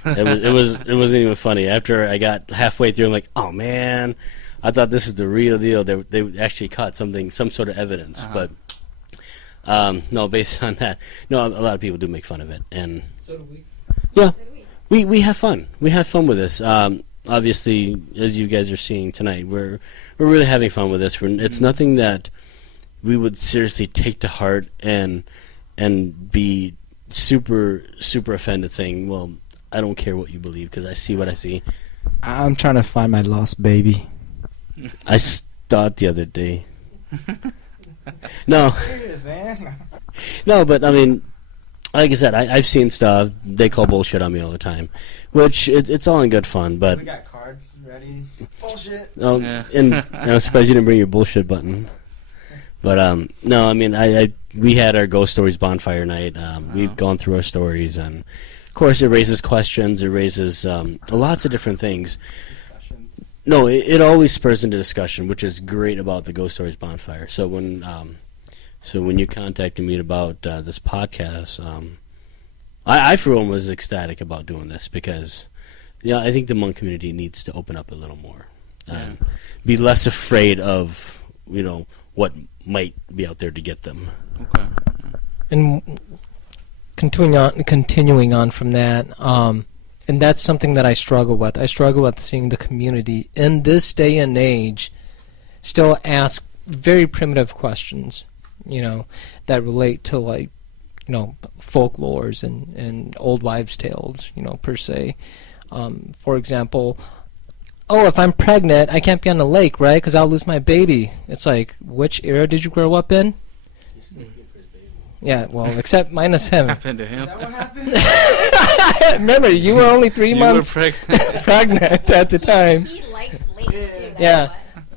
It wasn't even funny. After I got halfway through, I'm like, oh man, I thought this is the real deal. They actually caught some sort of evidence, but no, based on that, no, a lot of people do make fun of it, and So do we. yeah, we have fun. We have fun with this. Obviously, as you guys are seeing tonight, we're really having fun with this. It's nothing that we would seriously take to heart and be super offended, saying, "Well, I don't care what you believe because I see what I see." I'm trying to find my lost baby. I thought the other day. No. Serious, man. No, but I mean, like I said, I've seen stuff. They call bullshit on me all the time, which it's all in good fun. But we got cards ready. Bullshit. Yeah. And I'm surprised you didn't bring your bullshit button. But no, I mean, we had our ghost stories bonfire night. We've gone through our stories, and of course, it raises questions. It raises lots of different things. No, it always spurs into discussion, which is great about the Ghost Stories Bonfire. So when you contacted me about this podcast, I for one was ecstatic about doing this, because I think the Hmong community needs to open up a little more and be less afraid of what might be out there to get them. Okay. And continuing on from that, and that's something that I struggle with. I struggle with seeing the community in this day and age still ask very primitive questions, that relate to folklores and old wives' tales, per se. For example, if I'm pregnant, I can't be on the lake, right? Because I'll lose my baby. It's like, which era did you grow up in? Yeah, well, except minus him. Happened to him. Is that what happened? Remember, you were only 3 months pregnant at the time. He likes lakes too. Yeah,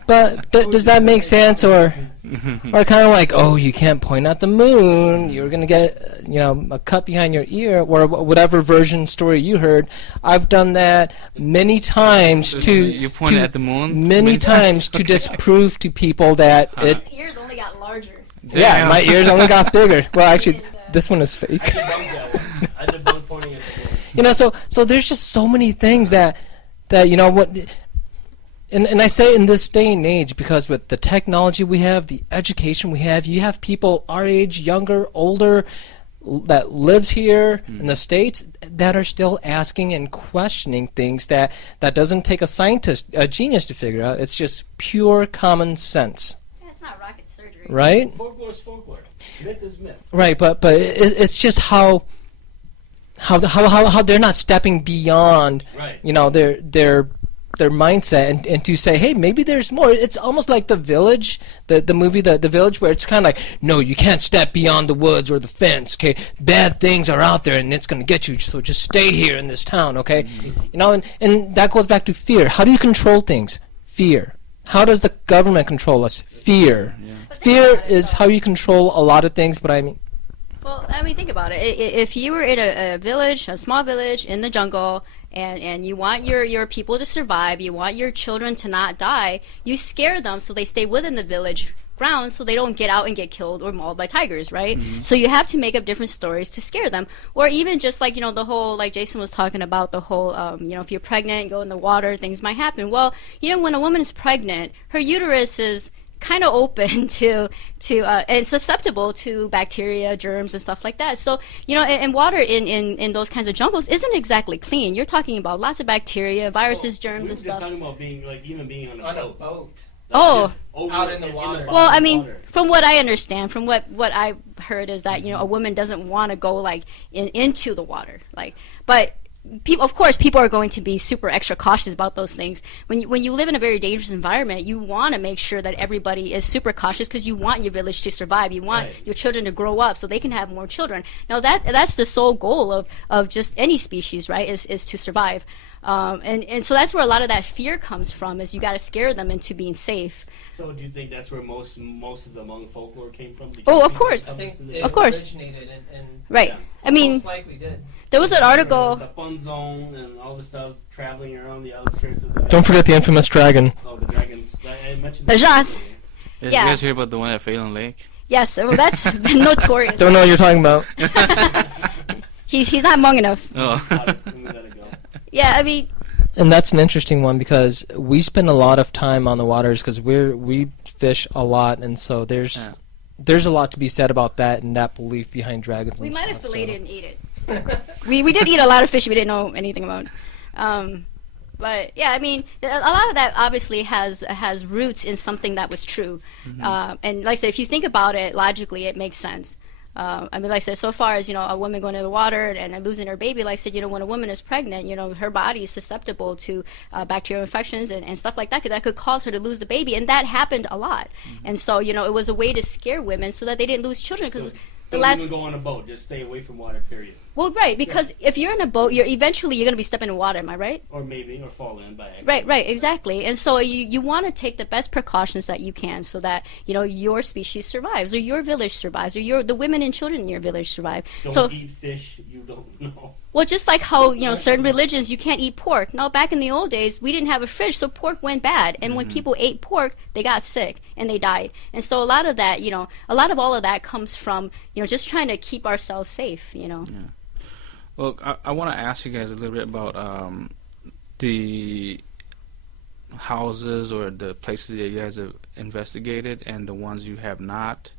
but does that make sense, or kind of like, you can't point at the moon, you're gonna get a cut behind your ear, or whatever version story you heard. I've done that many times You pointed at the moon many times to disprove to people that His ears only got larger. Yeah, my ears only got bigger. Well, actually, this one is fake. I did both pointing at the moon. So there's just so many things that what. And I say in this day and age, because with the technology we have, the education we have, you have people our age, younger, older, that lives here in the States that are still asking and questioning things that doesn't take a scientist, a genius to figure out. It's just pure common sense. Yeah, it's not rocket surgery. Right? Folklore is folklore. Myth is myth. Right, but it's just how they're not stepping beyond, Right. their their mindset and to say, hey, maybe there's more. It's almost like The Village, the movie The Village, where it's kind of like, no, you can't step beyond the woods or the fence, okay? Bad things are out there and it's going to get you, so just stay here in this town, okay? You know, and that goes back to fear. How do you control things? Fear. How does the government control us? Fear. Yeah. Fear is how you control a lot of things, but I mean... Well, I mean, think about it. If you were in a village, a small village in the jungle, and you want your people to survive, you want your children to not die, you scare them so they stay within the village grounds so they don't get out and get killed or mauled by tigers, right? Mm-hmm. So you have to make up different stories to scare them. Or even just like, you know, the whole, like Jason was talking about, the whole, you know, if you're pregnant, go in the water, things might happen. Well, you know, when a woman is pregnant, her uterus is kind of open to and susceptible to bacteria, germs, and stuff like that. So, you know, and water in those kinds of jungles isn't exactly clean. You're talking about lots of bacteria, viruses, germs, and stuff. We're just talking about being, like, even being on a boat. Oh, out in the water. Well, I mean, from what I understand, from what I heard is that, you know, a woman doesn't want to go like into the water, like, but people, of course, people are going to be super extra cautious about those things. When you live in a very dangerous environment, you want to make sure that everybody is super cautious because you want your village to survive. You want your children to grow up so they can have more children. Now that's the sole goal of just any species, right? Is to survive. And so that's where a lot of that fear comes from, is you got to scare them into being safe. So do you think that's where most of the Hmong folklore came from? Oh, of course. I think it of course. originated right. Yeah. I mean, most likely did. There was an article. The fun zone and all the stuff traveling around the outskirts of the... Don't forget the infamous dragon. Oh, the dragons. I mentioned the Jas. Did you guys hear about the one at Phelan Lake? Yes, well, that's notorious. Don't know what you're talking about. He's not Hmong enough. Oh. Yeah, I mean... And that's an interesting one because we spend a lot of time on the waters because we fish a lot, and so there's a lot to be said about that and that belief behind dragons. We might have filleted and ate it. we did eat a lot of fish we didn't know anything about. But yeah, I mean, a lot of that obviously has roots in something that was true. Mm-hmm. And like I said, if you think about it logically, it makes sense. I mean, like I said, so far as, you know, a woman going to the water and losing her baby, like I said, you know, when a woman is pregnant, you know, her body is susceptible to bacterial infections and stuff like that, that could cause her to lose the baby. And that happened a lot. Mm-hmm. And so, you know, it was a way to scare women so that they didn't lose children. Because don't even go on a boat. Just stay away from water, period. Well, right, because if you're in a boat, you're going to be stepping in water, am I right? Or fall in by accident. Right, exactly. And so you want to take the best precautions that you can so that, you know, your species survives, or your village survives, or the women and children in your village survive. Don't eat fish you don't know. Well, just like how, you know, certain religions, you can't eat pork. Now, back in the old days, we didn't have a fridge, so pork went bad. And when people ate pork, they got sick and they died. And so a lot of that, you know, a lot of all of that comes from, you know, just trying to keep ourselves safe, you know. Yeah. Well, I want to ask you guys a little bit about the houses or the places that you guys have investigated and the ones you have not,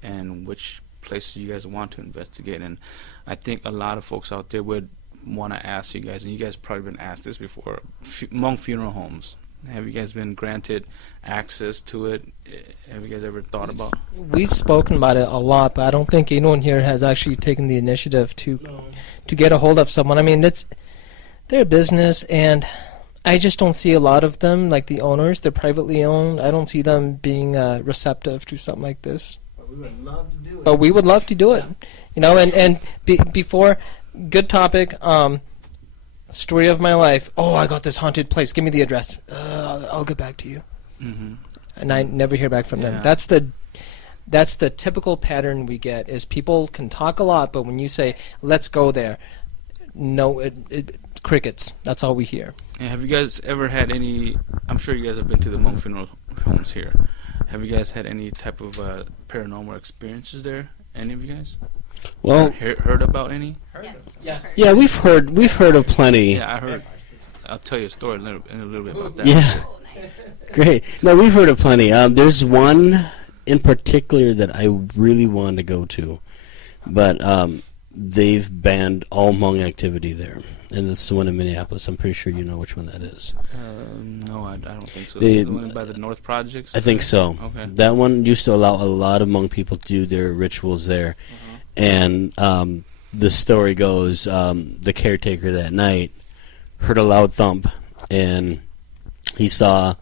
and which places you guys want to investigate. And I think a lot of folks out there would want to ask you guys, and you guys probably been asked this before, Hmong funeral homes. Have you guys been granted access to it? Have you guys ever thought about? We've spoken about it a lot, but I don't think anyone here has actually taken the initiative to get a hold of someone. I mean, it's their business, and I just don't see a lot of them, like the owners. They're privately owned. I don't see them being receptive to something like this. But we would love to do it. But we would love to do it. You know, and before, good topic, story of my life. Oh, I got this haunted place. Give me the address. I'll get back to you. Mm-hmm. And I never hear back from them. That's the typical pattern we get. Is people can talk a lot, but when you say let's go there, no, crickets. That's all we hear. And have you guys ever had any? I'm sure you guys have been to the Hmong funeral homes here. Have you guys had any type of paranormal experiences there? Any of you guys? Well, heard about any? Yes. Yeah, we've heard of plenty. Yeah, I heard. I'll tell you a story in a little bit about that. Yeah. Oh, nice. Great. No, we've heard of plenty. There's one in particular that I really want to go to, but they've banned all Hmong activity there, and it's the one in Minneapolis. I'm pretty sure you know which one that is. No, I don't think so. The one by the North Projects? I think so. Okay. That one used to allow a lot of Hmong people to do their rituals there, and the story goes the caretaker that night heard a loud thump, and he saw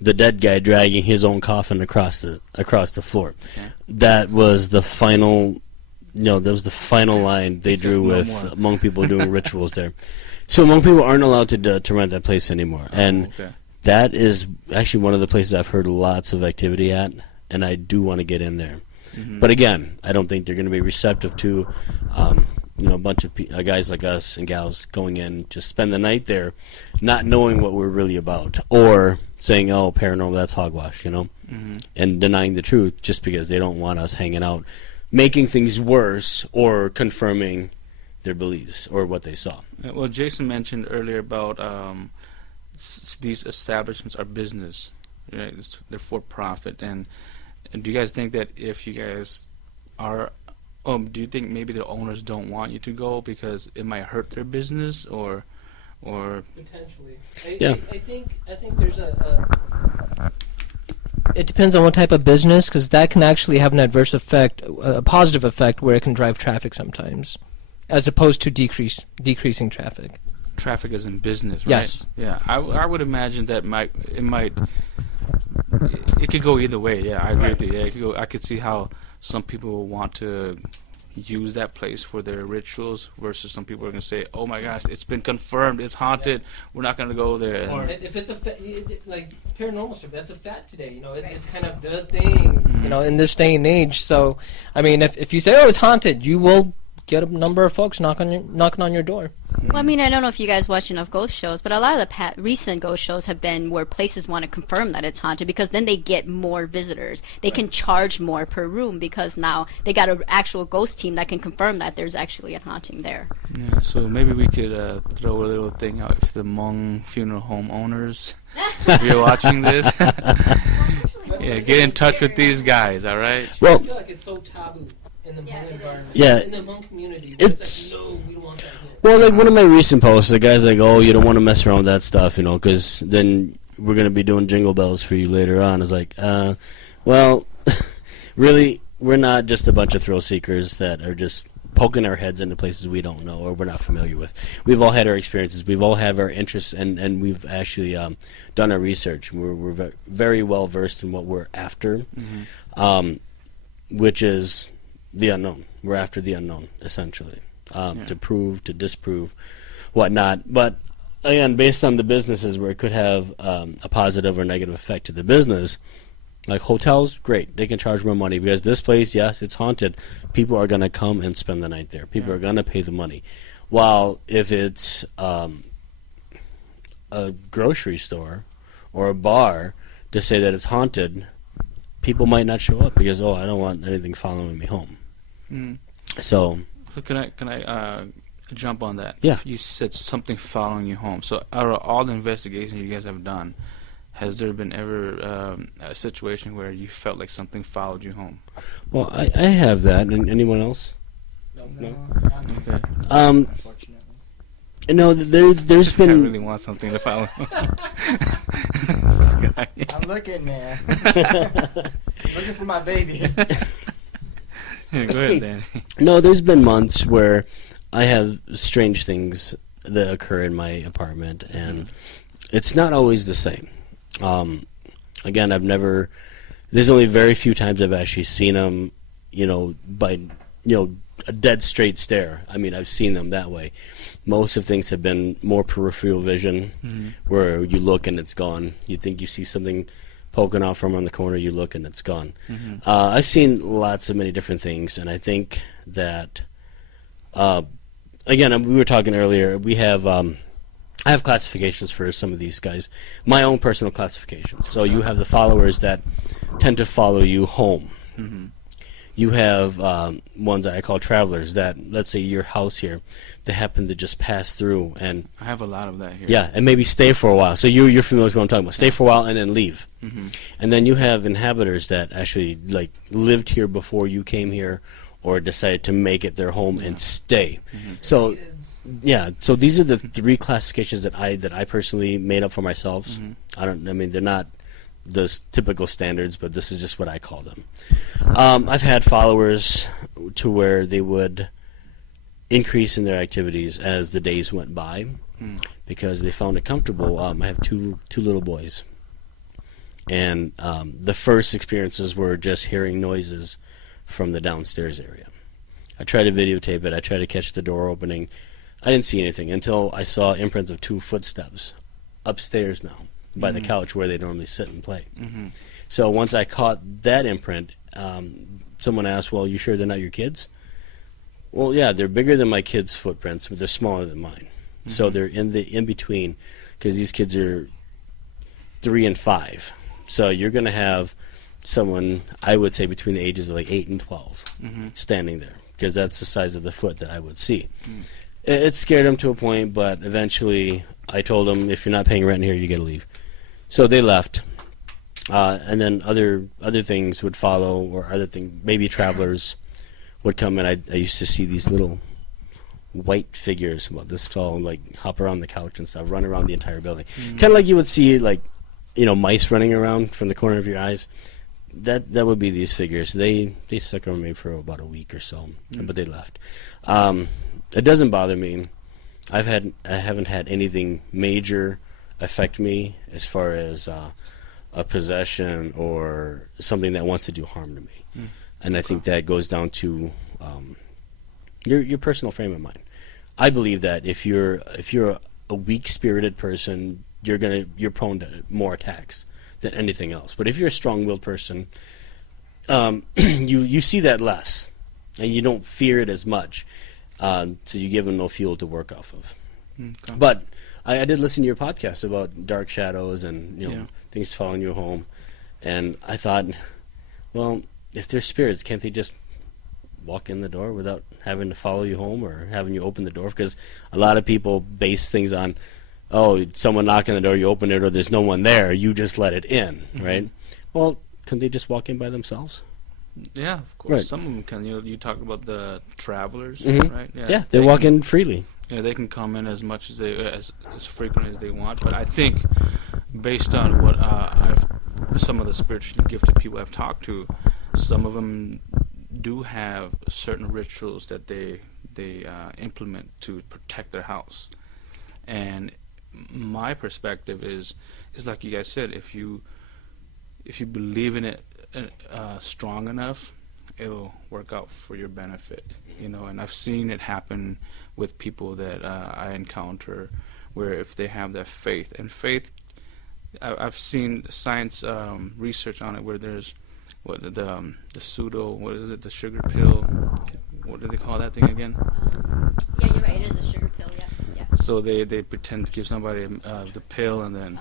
the dead guy dragging his own coffin across the floor. Okay. That was the final. That was the final line they drew no with more. Hmong people doing rituals there. So Hmong people aren't allowed to rent that place anymore, and okay. that is actually one of the places I've heard lots of activity at, and I do want to get in there. Mm-hmm. But again, I don't think they're going to be receptive to, a bunch of guys like us and gals going in, just spend the night there, not knowing what we're really about, or saying, "Oh, paranormal, that's hogwash," Mm-hmm. and denying the truth just because they don't want us hanging out, making things worse, or confirming their beliefs or what they saw. Well, Jason mentioned earlier about these establishments are business, right? They're for profit, and do you guys think that if you guys are, do you think maybe the owners don't want you to go because it might hurt their business, or Potentially. Yeah. I think there's it depends on what type of business, because that can actually have an adverse effect, a positive effect, where it can drive traffic sometimes, as opposed to decreasing traffic. traffic is in business, right? Yes. Yeah, I would imagine that it could go either way. Yeah, I agree with you. Yeah, it could go. I could see how some people will want to use that place for their rituals versus some people are going to say, "Oh my gosh, it's been confirmed, it's haunted. We're not going to go there." Or if it's like paranormal stuff, that's a fat today. It's kind of the thing. In this day and age. So, I mean, if you say, "Oh, it's haunted," you will get a number of folks knocking on your door. Well, I mean, I don't know if you guys watch enough ghost shows, but a lot of the recent ghost shows have been where places want to confirm that it's haunted, because then they get more visitors. They can charge more per room because now they got an actual ghost team that can confirm that there's actually a haunting there. Yeah, so maybe we could throw a little thing out if the Hmong funeral home owners, if you're watching this, yeah, get in touch with these guys, all right? Well, I feel like it's so taboo in the Hmong environment. Yeah. In the Hmong community. It's like, no, we don't want that here. Well, like one of my recent posts, the guy's like, "Oh, you don't want to mess around with that stuff, because then we're going to be doing jingle bells for you later on." It's like, well, really, we're not just a bunch of thrill seekers that are just poking our heads into places we don't know or we're not familiar with. We've all had our experiences. We've all had our interests, and we've actually done our research. We're very well versed in what we're after, which is the unknown. We're after the unknown, essentially. To prove, to disprove, whatnot. But again, based on the businesses where it could have a positive or negative effect to the business, like hotels, great, they can charge more money because this place, yes, it's haunted. People are going to come and spend the night there. People are going to pay the money. While if it's a grocery store or a bar, to say that it's haunted, people might not show up because, I don't want anything following me home. So can I jump on that? Yeah. You said something following you home. So out of all the investigations you guys have done, has there been ever a situation where you felt like something followed you home? Well, I have that. And anyone else? No. Okay. Unfortunately. No, there's This guy been really wants something to follow. This guy. I'm looking, man. Looking for my baby. Yeah, go ahead, Danny. No, there's been months where I have strange things that occur in my apartment, and it's not always the same. Again, there's only very few times I've actually seen them, by, a dead straight stare. I mean, I've seen them that way. Most of things have been more peripheral vision, where you look and it's gone. You think you see something poking out from on the corner, you look and it's gone. I've seen many different things, and I think that, again, we were talking earlier, we have, I have classifications for some of these guys, my own personal classifications. So you have the followers that tend to follow you home. You have ones that I call travelers that, let's say your house here, they happen to just pass through and I have a lot of that here. yeah, and maybe stay for a while. So you're familiar with what I'm talking about. Stay for a while and then leave. And then you have inhabitants that actually lived here before you came here, or decided to make it their home and stay. So so these are the three classifications that I personally made up for myself. They're not the typical standards, but this is just what I call them. I've had followers to where they would increase in their activities as the days went by. because they found it comfortable. I have two little boys, and the first experiences were just hearing noises from the downstairs area. I tried to videotape it. I tried to catch the door opening. I didn't see anything until I saw imprints of 2 footsteps upstairs now by the couch where they normally sit and play. So once I caught that imprint, someone asked, well, you sure they're not your kids? Well, yeah, they're bigger than my kids' footprints, but they're smaller than mine. So they're in the in-between, because these kids are 3 and 5. So you're going to have someone, I would say, between the ages of like 8 and 12 standing there, because that's the size of the foot that I would see. It scared them to a point, but eventually I told them, if you're not paying rent here, you got to leave. So they left. And then other things would follow, or other things, maybe travelers would come in. I used to see these little white figures about this tall, like hop around the couch and stuff, run around the entire building. Kind of like you would see, like, mice running around from the corner of your eyes. That would be these figures. They stuck on me for about a week or so, but they left. It doesn't bother me. I haven't had anything major affect me as far as a possession or something that wants to do harm to me. And I think that goes down to your personal frame of mind. I believe that if you're a weak-spirited person, you're prone to more attacks than anything else. But if you're a strong-willed person, you see that less, and you don't fear it as much. So you give them no fuel to work off of. Okay. But I did listen to your podcast about dark shadows and things following you home, and I thought, well, if they're spirits, can't they just walk in the door without having to follow you home or having you open the door? Because a lot of people base things on, oh, someone knocked on the door, you open it, or there's no one there, you just let it in, right? Well, couldn't they just walk in by themselves? Yeah, of course. Right. Some of them can. You talked about the travelers, right? Yeah, they walk in freely. Yeah, they can come in as much as as frequent as they want. But I think, based on what some of the spiritually gifted people I've talked to, some of them do have certain rituals that they implement to protect their house. And my perspective is like you guys said, if you believe in it strong enough, it'll work out for your benefit, and I've seen it happen with people that I encounter, where if they have that faith, and faith, I've seen science research on it, where there's the the sugar pill, what do they call that thing again? Yeah, you're right, it is a sugar pill, yeah. So they pretend to give somebody the pill, and then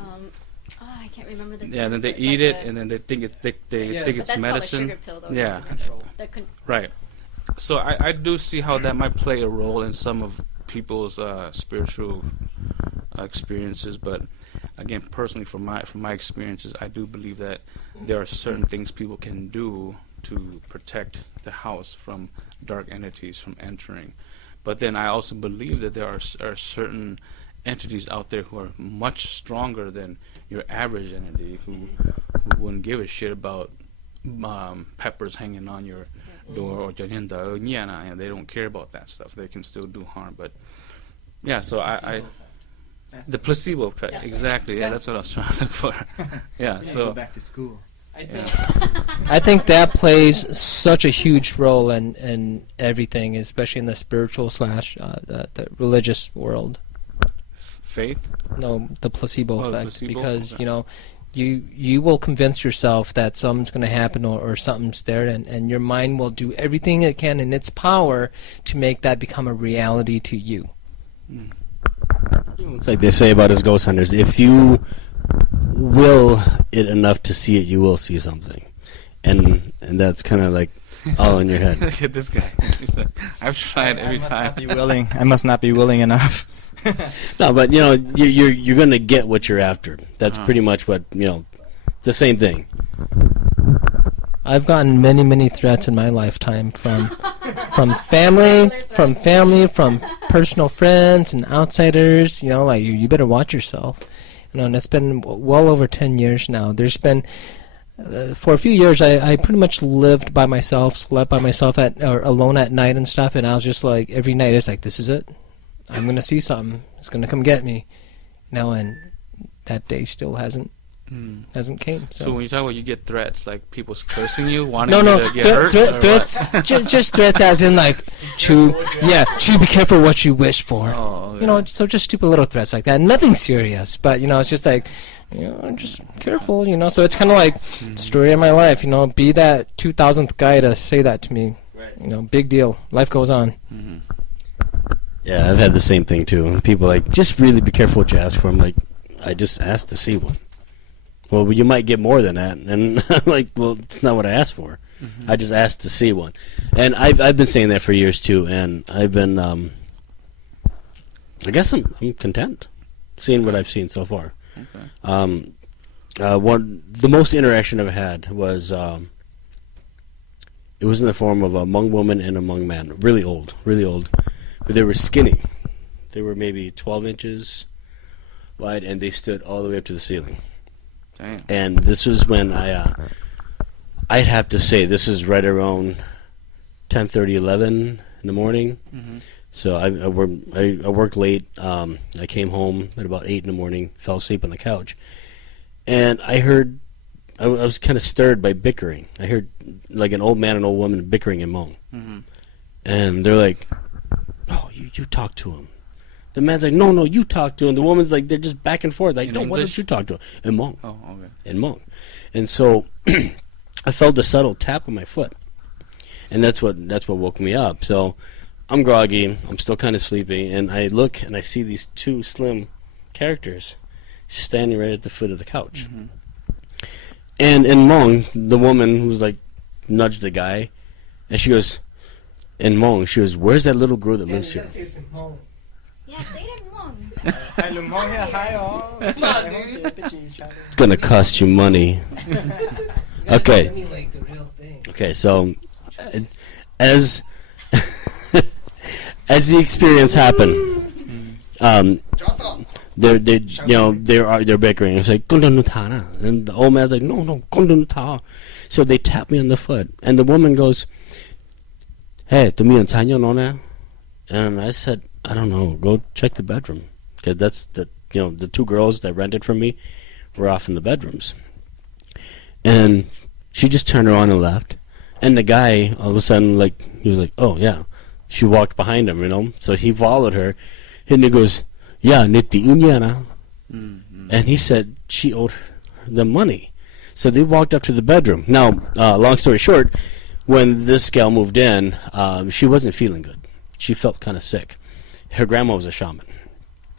I can't remember the. Yeah, and then they eat it, and then they think it's that's medicine. Called a sugar pill, though. Yeah, right. So I do see how that might play a role in some of people's spiritual experiences, but again, personally, from my experiences, I do believe that there are certain things people can do to protect the house from dark entities from entering. But then I also believe that there are certain entities out there who are much stronger than your average entity, who wouldn't give a shit about peppers hanging on your door or and they don't care about that stuff. They can still do harm. But yeah, so the placebo effect, exactly. Yeah, that's what I was trying to look for. Yeah, so go back to school. I think that plays such a huge role in everything, especially in the spiritual / the religious world. Faith? No, the placebo effect. Placebo? Because, Okay. you will convince yourself that something's going to happen or something's there, and your mind will do everything it can in its power to make that become a reality to you. It's like they say about us ghost hunters, if you will it enough to see it, you will see something. And that's kind of like all in your head. Look at this guy. I've tried every time. I must not be willing enough. No, but you're going to get what you're after. That's pretty much what the same thing. I've gotten many, many threats in my lifetime from family, from personal friends and outsiders. Like you better watch yourself. And it's been well over 10 years now. There's been for a few years I pretty much lived by myself, slept by myself or alone at night and stuff. And I was just like, every night it's like, this is it. I'm gonna see something. It's gonna come get me. And that day still hasn't came. So when you talk about you get threats, like people cursing you, wanting No, you to get hurt? threats. Just threats as in like, Chu, be careful what you wish for. Oh, okay. So just stupid little threats like that. Nothing serious, but it's just like, just careful. So it's kind of like story of my life. Be that 2000th guy to say that to me. Right. Big deal. Life goes on. Mm-hmm. Yeah, I've had the same thing too. People like, just really be careful what you ask for. I'm like, I just asked to see one. Well, you might get more than that, and I'm like, well, it's not what I asked for. I just asked to see one, and I've been saying that for years too, and I've been, I guess I'm content, seeing what I've seen so far. Okay. The most interaction I've had was, it was in the form of a Hmong woman and a Hmong man, really old, but they were skinny. They were maybe 12 inches wide, and they stood all the way up to the ceiling. Damn. And this was when I'd have to say this is right around 10:30, 11 in the morning. Mm-hmm. So I worked late. I came home at about 8 in the morning, fell asleep on the couch, and I heard, I was kind of stirred by bickering. I heard like an old man and old woman bickering in Hmong. Mm-hmm. And they're like, "Oh, you talk to him." The man's like, no, you talk to him. The woman's like, they're just back and forth. Like, in no, English? why don't you talk to him? In Hmong. Oh, okay. In Hmong. And so I felt a subtle tap on my foot. And that's what woke me up. So I'm groggy. I'm still kind of sleepy. And I look and I see these two slim characters standing right at the foot of the couch. Mm-hmm. And in Hmong, the woman was like, nudged the guy. And she goes, in Hmong, she goes, where's that little girl that lives here? Yeah, say it wrong. It's gonna cost you money. Okay. Okay, so as as the experience happened, they're bickering. It's like, and the old man's like, no, so they tap me on the foot, and the woman goes, hey, and I said, I don't know, go check the bedroom, because that's the two girls that rented from me were off in the bedrooms. And she just turned around and left, and the guy all of a sudden, like, he was like, oh yeah, she walked behind him, so he followed her, and he goes, yeah, niti unyana, and he said she owed the money. So they walked up to the bedroom. Now, long story short, when this gal moved in, she wasn't feeling good. She felt kind of sick. Her grandma was a shaman,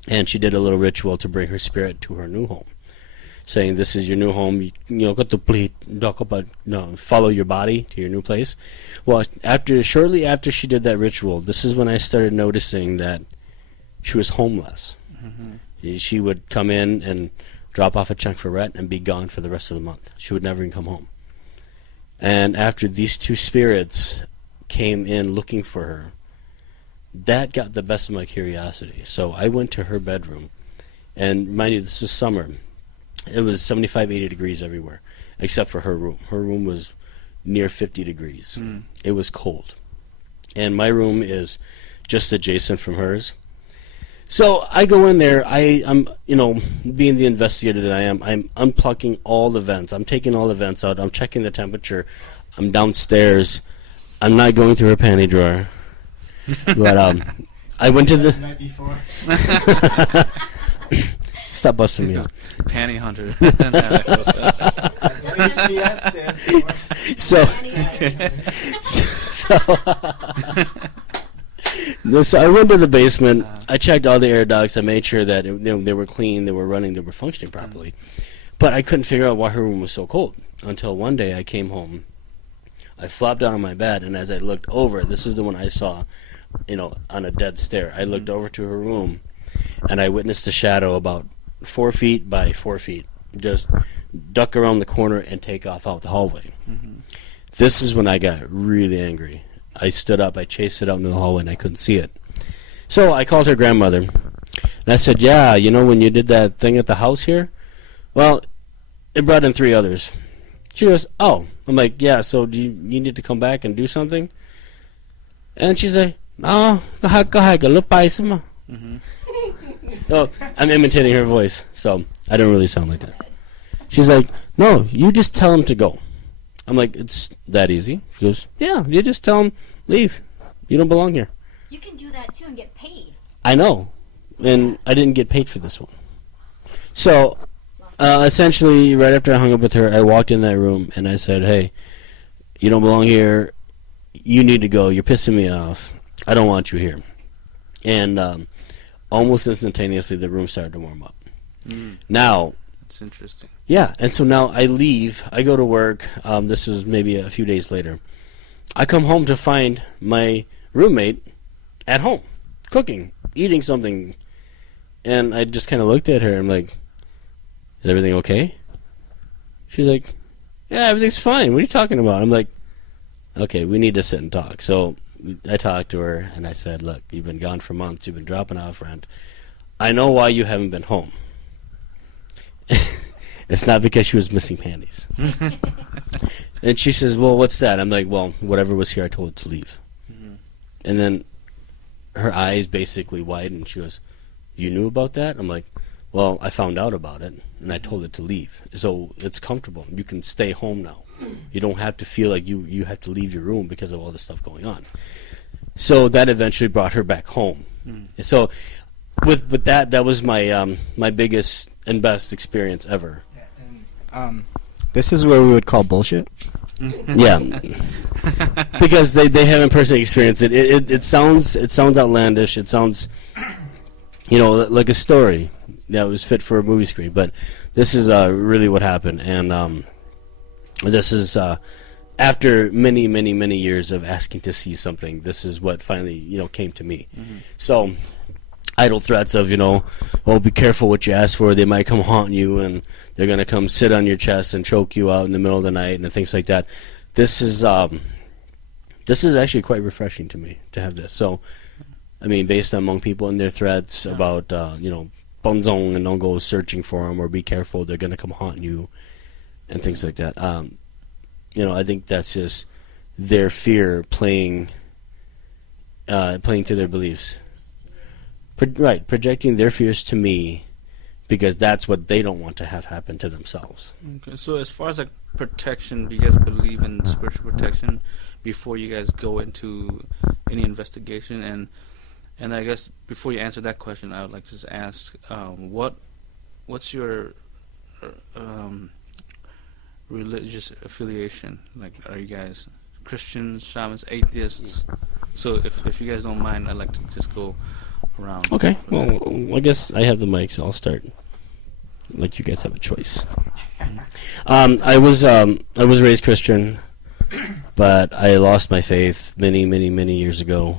and she did a little ritual to bring her spirit to her new home, saying, this is your new home, got to plead, follow your body to your new place. Well, shortly after she did that ritual, this is when I started noticing that she was homeless. Mm-hmm. She would come in and drop off a check for rent and be gone for the rest of the month. She would never even come home. And after these two spirits came in looking for her, that got the best of my curiosity. So I went to her bedroom, and mind you, this was summer. It was 75, 80 degrees everywhere, except for her room. Her room was near 50 degrees. It was cold. And my room is just adjacent from hers. So I go in there, I'm being the investigator that I am, I'm unplugging all the vents. I'm taking all the vents out. I'm checking the temperature. I'm downstairs. I'm not going through her panty drawer. But I went to the night before. Stop busting me out. Panty hunter. So I went to the basement. I checked all the air ducts. I made sure that they were clean, they were running, they were functioning properly. But I couldn't figure out why her room was so cold until one day I came home. I flopped down on my bed, and as I looked over, this is the one I saw, on a dead stare. I looked over to her room, and I witnessed a shadow about 4 feet by 4 feet just duck around the corner and take off out the hallway. Mm-hmm. This is when I got really angry. I stood up, I chased it out into the hallway, and I couldn't see it. So I called her grandmother, and I said, yeah, when you did that thing at the house here, well, it brought in 3 others. She goes, oh. I'm like, yeah, so do you need to come back and do something? And she's like, no, go ahead, go look by some. No, I'm imitating her voice, so I don't really sound like that. She's like, no, you just tell him to go. I'm like, it's that easy. She goes, yeah, you just tell him, leave. You don't belong here. You can do that too and get paid. I know, and I didn't get paid for this one. So, essentially, right after I hung up with her, I walked in that room, and I said, hey, you don't belong here. You need to go. You're pissing me off. I don't want you here. And almost instantaneously, the room started to warm up. Now, That's interesting. yeah, and so now I leave. I go to work. This is maybe a few days later. I come home to find my roommate at home, cooking, eating something. And I just kind of looked at her. I'm like, is everything okay? She's like, yeah, everything's fine. What are you talking about? I'm like, okay, we need to sit and talk. So I talked to her, and I said, look, you've been gone for months. You've been dropping off rent. I know why you haven't been home. It's not because she was missing panties. And she says, well, what's that? I'm like, well, whatever was here, I told it to leave. And then her eyes basically widened. She goes, you knew about that? I'm like, well, I found out about it, and I told it to leave. So it's comfortable. You can stay home now. You don't have to feel like you have to leave your room because of all this stuff going on. So that eventually brought her back home. And so with that was my my biggest and best experience ever. This is where we would call bullshit. Yeah, because they haven't personally experienced it. It sounds outlandish. It sounds, like a story that was fit for a movie screen. But this is really what happened, and this is after many, many, many years of asking to see something. This is what finally came to me. So idle threats of oh, be careful what you ask for. They might come haunt you, and they're gonna come sit on your chest and choke you out in the middle of the night and things like that. This is actually quite refreshing to me to have this. So, I mean, based on Hmong people and their threats about bonzong, and don't go searching for them, or be careful, they're gonna come haunt you and things like that. I think that's just their fear playing to their beliefs. Projecting their fears to me, because that's what they don't want to have happen to themselves. Okay, so as far as like protection, do you guys believe in spiritual protection before you guys go into any investigation? And I guess before you answer that question, I would like to just ask, what's your religious affiliation? Like, are you guys Christians, shamans, atheists? So if you guys don't mind, I'd like to just go around. Okay, well, I guess I have the mic, so I'll start. Like, you guys have a choice. I was raised Christian, but I lost my faith many, many, many years ago.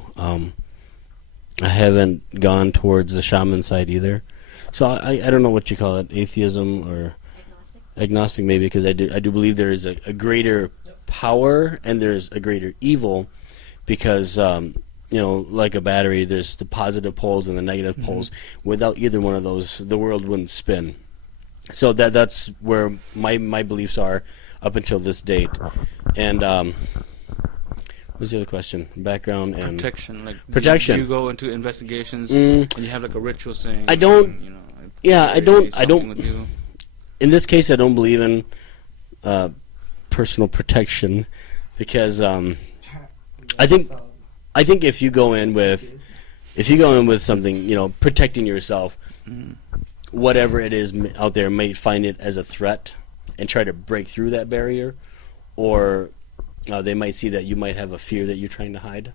I haven't gone towards the shaman side either, so I don't know what you call it, atheism or agnostic maybe, because I do believe there is a greater power and there's a greater evil, because like a battery, there's the positive poles and the negative poles. Without either one of those, the world wouldn't spin. So that's where my beliefs are up until this date. And what's the other question? Background and protection. Like protection. You go into investigations and you have like a ritual saying. I don't. I don't. With you. In this case, I don't believe in personal protection, because I think if you go in with something, protecting yourself, whatever it is out there may find it as a threat and try to break through that barrier, or they might see that you might have a fear that you're trying to hide.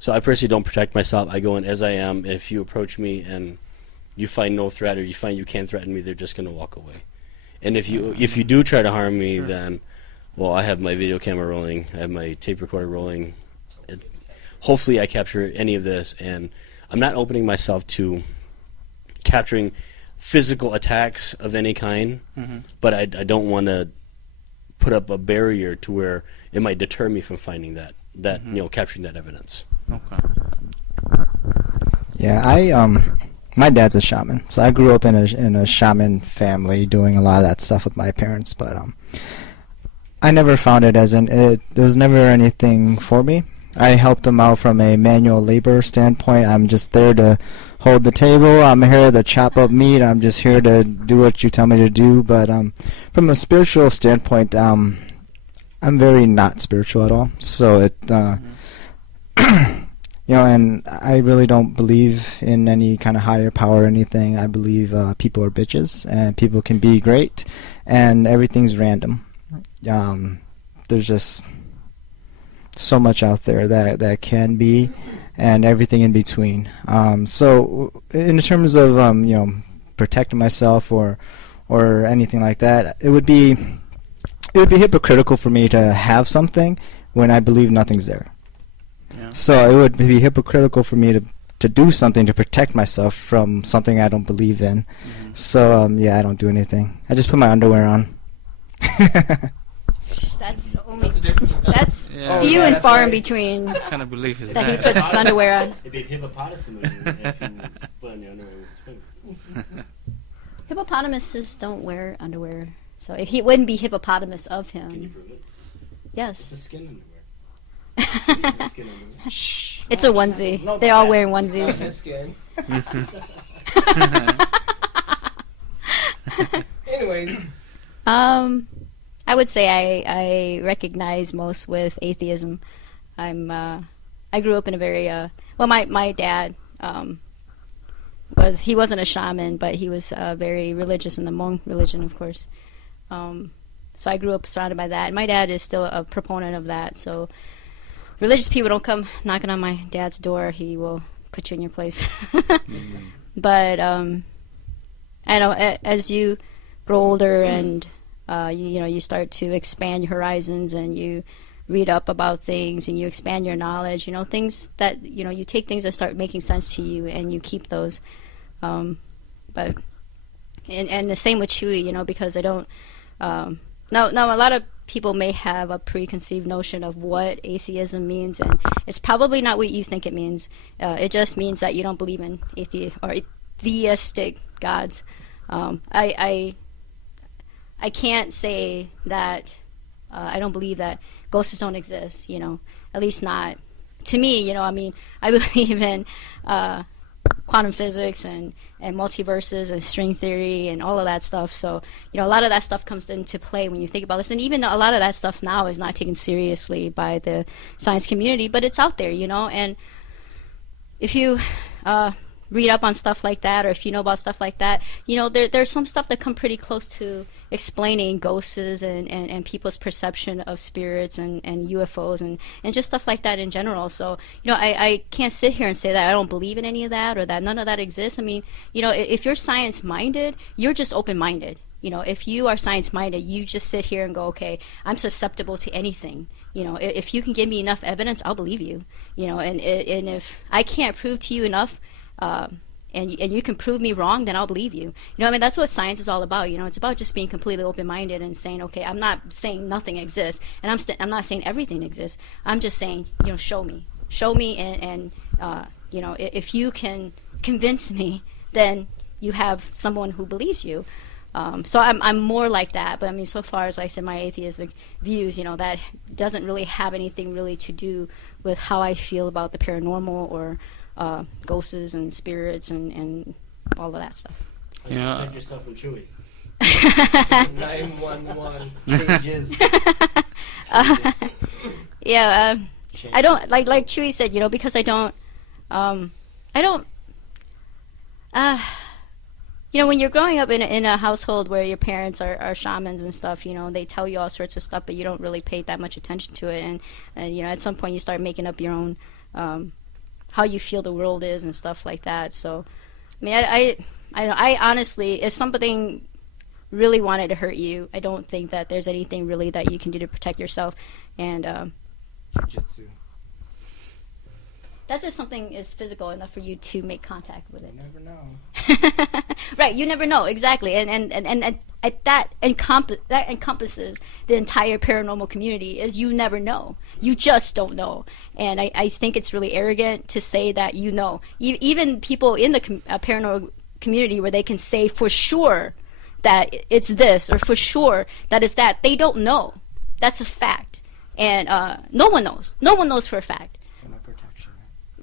So I personally don't protect myself. I go in as I am. If you approach me and you find no threat, or you find you can't threaten me, they're just going to walk away. And if you do try to harm me, then, well, I have my video camera rolling. I have my tape recorder rolling. Hopefully I capture any of this, and I'm not opening myself to capturing physical attacks of any kind, but I don't want to put up a barrier to where it might deter me from finding that capturing that evidence. Okay. Yeah, my dad's a shaman, so I grew up in a shaman family, doing a lot of that stuff with my parents. But I never found it there was never anything for me. I help them out from a manual labor standpoint. I'm just there to hold the table. I'm here to chop up meat. I'm just here to do what you tell me to do. But from a spiritual standpoint, I'm very not spiritual at all. So it, and I really don't believe in any kind of higher power or anything. I believe people are bitches and people can be great, and everything's random. There's just so much out there that can be, and everything in between. So in terms of protecting myself or anything like that, it would be hypocritical for me to have something when I believe nothing's there. Yeah. So it would be hypocritical for me to do something to protect myself from something I don't believe in. Mm-hmm. So I don't do anything. I just put my underwear on. That's only That's few and far in between What kind of belief is that he that? puts his underwear on. It'd be hippopotamus if you put on your underwear with spring. Hippopotamuses don't wear underwear, so if he wouldn't be hippopotamus of Can you him. prove it? It's Yes, a skin underwear. It's a skin underwear. it's a onesie. They're all wearing onesies. That's good. Anyways, I would say I recognize most with atheism. I grew up in a very my dad he wasn't a shaman, but he was very religious in the Hmong religion, of course. So I grew up surrounded by that, and my dad is still a proponent of that. So religious people don't come knocking on my dad's door; he will put you in your place. But I know as you grow older and you start to expand your horizons and you read up about things and you expand your knowledge, things that you take things that start making sense to you and you keep those. But and the same with Chewy, because I don't now a lot of people may have a preconceived notion of what atheism means, and it's probably not what you think it means. It just means that you don't believe in theistic gods. I can't say that I don't believe that ghosts don't exist, at least not to me, I believe in quantum physics and multiverses and string theory and all of that stuff. So, a lot of that stuff comes into play when you think about this. And even a lot of that stuff now is not taken seriously by the science community, but it's out there, and if you read up on stuff like that, or if you know about stuff like that, there's some stuff that come pretty close to explaining ghosts and people's perception of spirits and UFOs and just stuff like that in general. So, I can't sit here and say that I don't believe in any of that or that none of that exists. I mean, if you're science-minded, you're just open-minded. If you are science-minded, you just sit here and go, okay, I'm susceptible to anything. If you can give me enough evidence, I'll believe you. And if I can't prove to you enough, and you can prove me wrong, then I'll believe you. That's what science is all about. It's about just being completely open-minded and saying, okay, I'm not saying nothing exists, and I'm not saying everything exists. I'm just saying, show me, and if you can convince me, then you have someone who believes you. So I'm more like that. But so far as I said, my atheistic views, that doesn't really have anything really to do with how I feel about the paranormal or ghosts and spirits and all of that stuff. Protect yourself from Chewy. 911. Changes. Yeah, I don't like Chewy said, because I don't when you're growing up in a household where your parents are shamans and stuff, they tell you all sorts of stuff, but you don't really pay that much attention to it, and at some point you start making up your own how you feel the world is and stuff like that. So, I honestly, if something really wanted to hurt you, I don't think that there's anything really that you can do to protect yourself. And Jiu-jitsu. that's if something is physical enough for you to make contact with it. You never know. Right, you never know, exactly. And that encompasses the entire paranormal community, is you never know. You just don't know. And I think it's really arrogant to say that you know. Even people in the paranormal community where they can say for sure that it's this or for sure that it's that, they don't know. That's a fact. And no one knows. No one knows for a fact.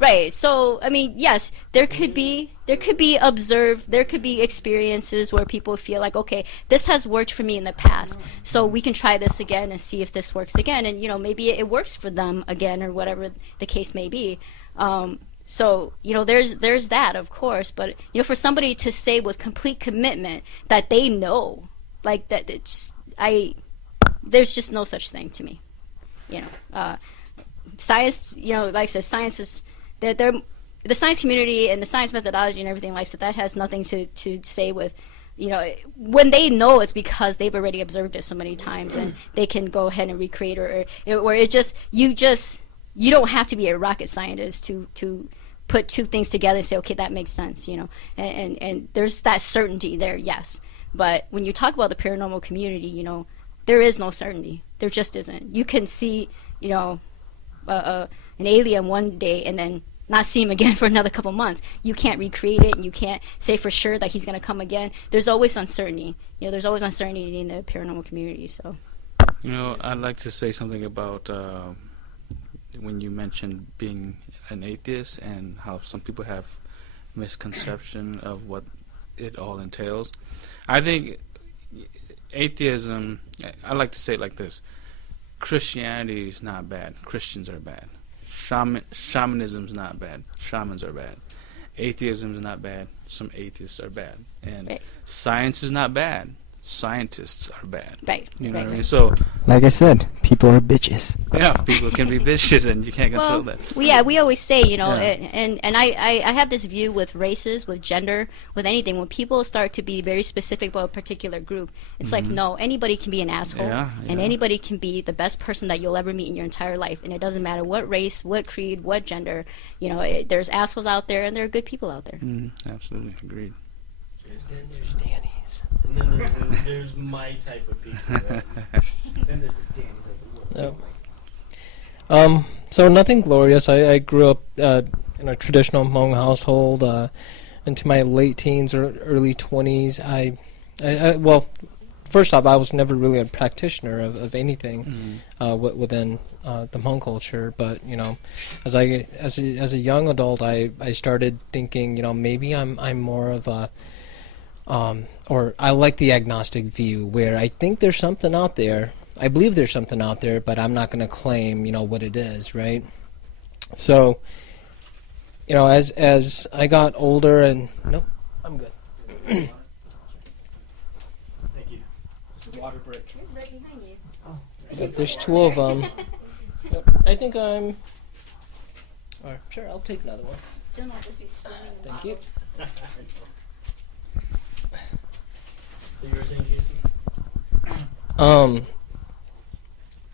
Right. So, I mean, yes, there could be experiences where people feel like, okay, this has worked for me in the past, so we can try this again and see if this works again, and maybe it works for them again, or whatever the case may be. So, there's that, of course, but for somebody to say with complete commitment that they know, like that, there's just no such thing to me. Science, like I said, science is. The science community and the science methodology and everything like that has nothing to say with, when they know it's because they've already observed it so many times and they can go ahead and recreate, or it just you don't have to be a rocket scientist to put two things together and say, okay, that makes sense, and there's that certainty there, yes. But when you talk about the paranormal community, there is no certainty. There just isn't. You can see, an alien one day and then not see him again for another couple months. You can't recreate it, and you can't say for sure that he's going to come again. There's always uncertainty. There's always uncertainty in the paranormal community. So, I'd like to say something about when you mentioned being an atheist and how some people have misconception of what it all entails. I think atheism, I like to say it like this: Christianity is not bad. Christians are bad. Shamanism is not bad. Shamans are bad. Atheism is not bad. Some atheists are bad. And science is not bad. Scientists are bad. Right. You know what I mean? So, like I said, people are bitches. Yeah, people can be bitches, and you can't control that. Well, we always say, and I have this view with races, with gender, with anything. When people start to be very specific about a particular group, it's like, no, anybody can be an asshole, and anybody can be the best person that you'll ever meet in your entire life, and it doesn't matter what race, what creed, what gender. There's assholes out there, and there are good people out there. Absolutely, agreed. Then there's Danny's. And then there's my type of people. Right? Then there's the Danny's of the world. So nothing glorious. I grew up in a traditional Hmong household into my late teens or early 20s. Well, first off, I was never really a practitioner of anything within the Hmong culture. But as a young adult, I started thinking, maybe I'm more of a or I like the agnostic view, where I think there's something out there. I believe there's something out there, but I'm not going to claim, what it is, right? So, as I got older, and nope, I'm good. Thank you. It's a water break. It's right behind you. Oh. Yep, there's two of them. Yep, I think I'm. Or sure, I'll take another one. Soon I'll just be swimming in Thank you. bottles. So you were saying, Jason?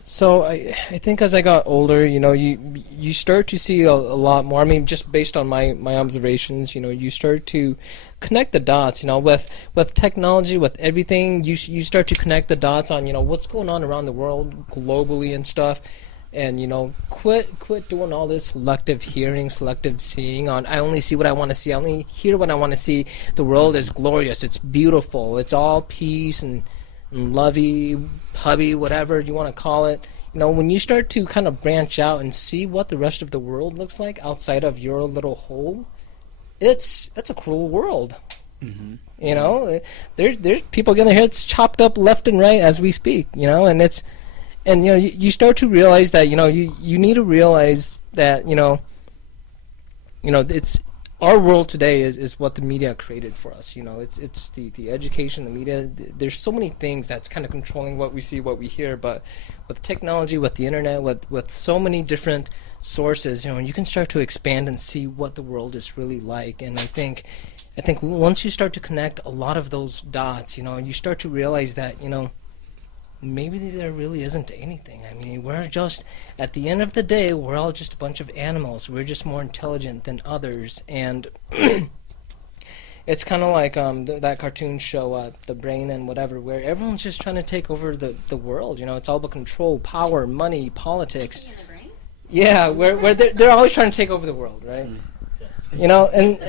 So I think as I got older, you start to see a lot more. I mean, just based on my observations, you start to connect the dots. With technology, with everything, you start to connect the dots on what's going on around the world globally and stuff. And quit doing all this selective hearing, selective seeing. I only see what I want to see. I only hear what I want to see. The world is glorious. It's beautiful. It's all peace and lovey, hubby, whatever you want to call it. When you start to kind of branch out and see what the rest of the world looks like outside of your little hole, it's a cruel world. Mm-hmm. There's people getting their heads chopped up left and right as we speak. And you start to realize that you need to realize that it's our world today is what the media created for us. It's the education, the media. There's so many things that's kind of controlling what we see, what we hear. But with technology, with the internet, with so many different sources, you can start to expand and see what the world is really like. And I think once you start to connect a lot of those dots, you start to realize that maybe there really isn't anything. I mean, we're just, at the end of the day, we're all just a bunch of animals. We're just more intelligent than others. And it's kind of like that cartoon show, The Brain and whatever, where everyone's just trying to take over the world. It's all about control, power, money, politics. In the brain? Yeah, where they're always trying to take over the world, right? And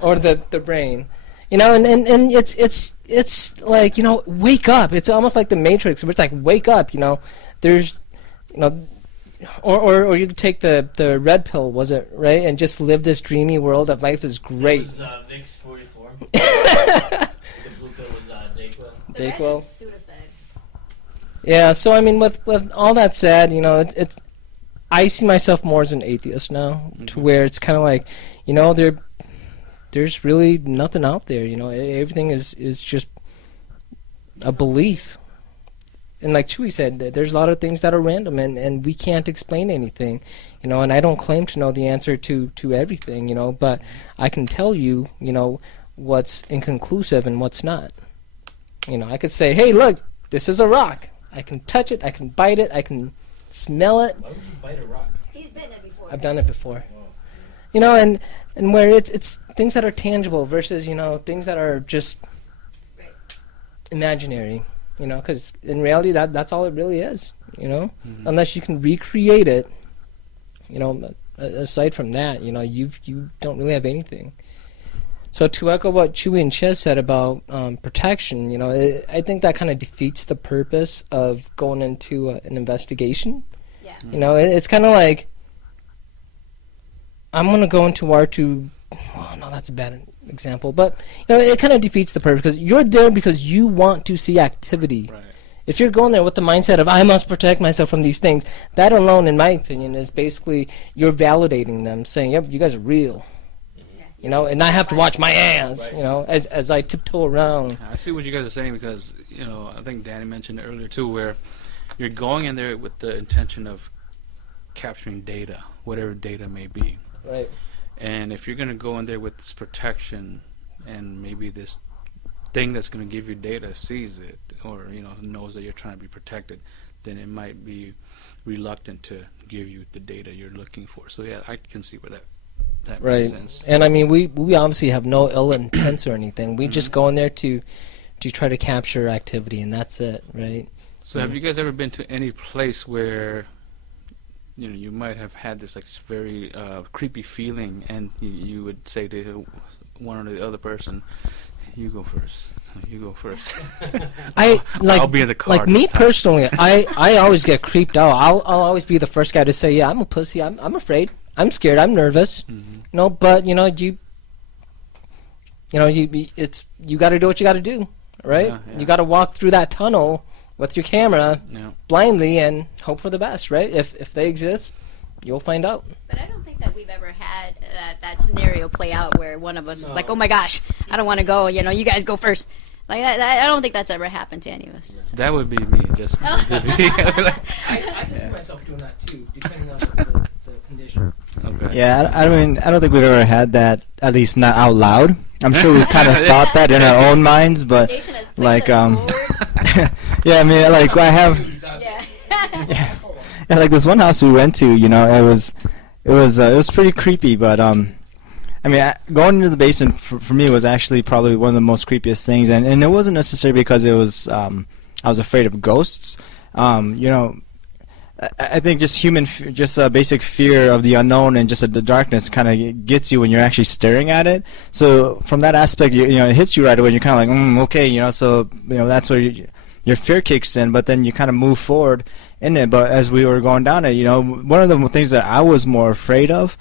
or the brain. And it's like, wake up. It's almost like the Matrix, where it's like, wake up, there's, or you could take the red pill, was it right, and just live this dreamy world of life is great. It was Vicks 44. The blue pill was Dayquil. The red Dayquil. is Sudafed. Yeah, so I mean, with all that said, you know, it's I see myself more as an atheist now, to where it's kind of like, you know, there's really nothing out there. You know, everything is just a belief. And like Chewy said, there's a lot of things that are random, and we can't explain anything, you know. And I don't claim to know the answer to everything, you know, but I can tell you, you know, what's inconclusive and what's not. You know, I could say, hey, look, this is a rock. I can touch it, I can bite it, I can smell it. Why would you bite a rock? He's bitten it before. I've done it before. You know, and where it's things that are tangible versus, you know, things that are just imaginary. You know, because in reality, that's all it really is. You know, unless you can recreate it. You know, aside from that, you know, you don't really have anything. So to echo what Chewy and Ches said about protection, you know, I think that kind of defeats the purpose of going into an investigation. Yeah. You know, it's kind of like, I'm going to go into R2. Oh, no, that's a bad example. But, you know, it kind of defeats the purpose because you're there because you want to see activity. Right. If you're going there with the mindset of, I must protect myself from these things, that alone, in my opinion, is basically you're validating them, saying, yep, you guys are real. You know, and I have to watch my ass, Right. you know, as I tiptoe around. I see what you guys are saying because, you know, I think Danny mentioned earlier too, where you're going in there with the intention of capturing data, whatever data may be. Right. And if you're going to go in there with this protection and maybe this thing that's going to give you data sees it or, you know, knows that you're trying to be protected, then it might be reluctant to give you the data you're looking for. So, yeah, I can see where that Right. makes sense. And I mean, we obviously have no ill intents or anything. We just go in there to try to capture activity, and that's it, right? So have you guys ever been to any place where, you know, you might have had this like very creepy feeling, and you would say to one or the other person, "You go first. You go first." I'll be in the car. Like me personally, I always get creeped out. I'll always be the first guy to say, "Yeah, I'm a pussy. I'm afraid. I'm scared. I'm nervous." You know, but you know, you got to do what you got to do, right? Yeah, yeah. You got to walk through that tunnel with your camera blindly and hope for the best, right? If they exist, you'll find out. But I don't think that we've ever had that scenario play out where one of us is like, "Oh my gosh, I don't want to go. You know, you guys go first." Like I don't think that's ever happened to any of us. So. That would be me. Just to be I can see myself doing that too, depending on the condition. okay. Yeah, I mean, I don't think we've ever had that, at least not out loud. I'm sure we've kind of thought that in our own minds, but Jason has pushed like, us forward. yeah, I mean, like I have, Yeah. yeah, like this one house we went to, you know, it was pretty creepy, but I mean, going into the basement for me was actually probably one of the most creepiest things, and it wasn't necessarily because it was I was afraid of ghosts. You know, I think just just a basic fear of the unknown and just the darkness kind of gets you when you're actually staring at it. So from that aspect, you know, it hits you right away. And you're kind of like, okay, you know, so you know that's where your fear kicks in. But then you kind of move forward in it. But as we were going down it, you know, one of the things that I was more afraid of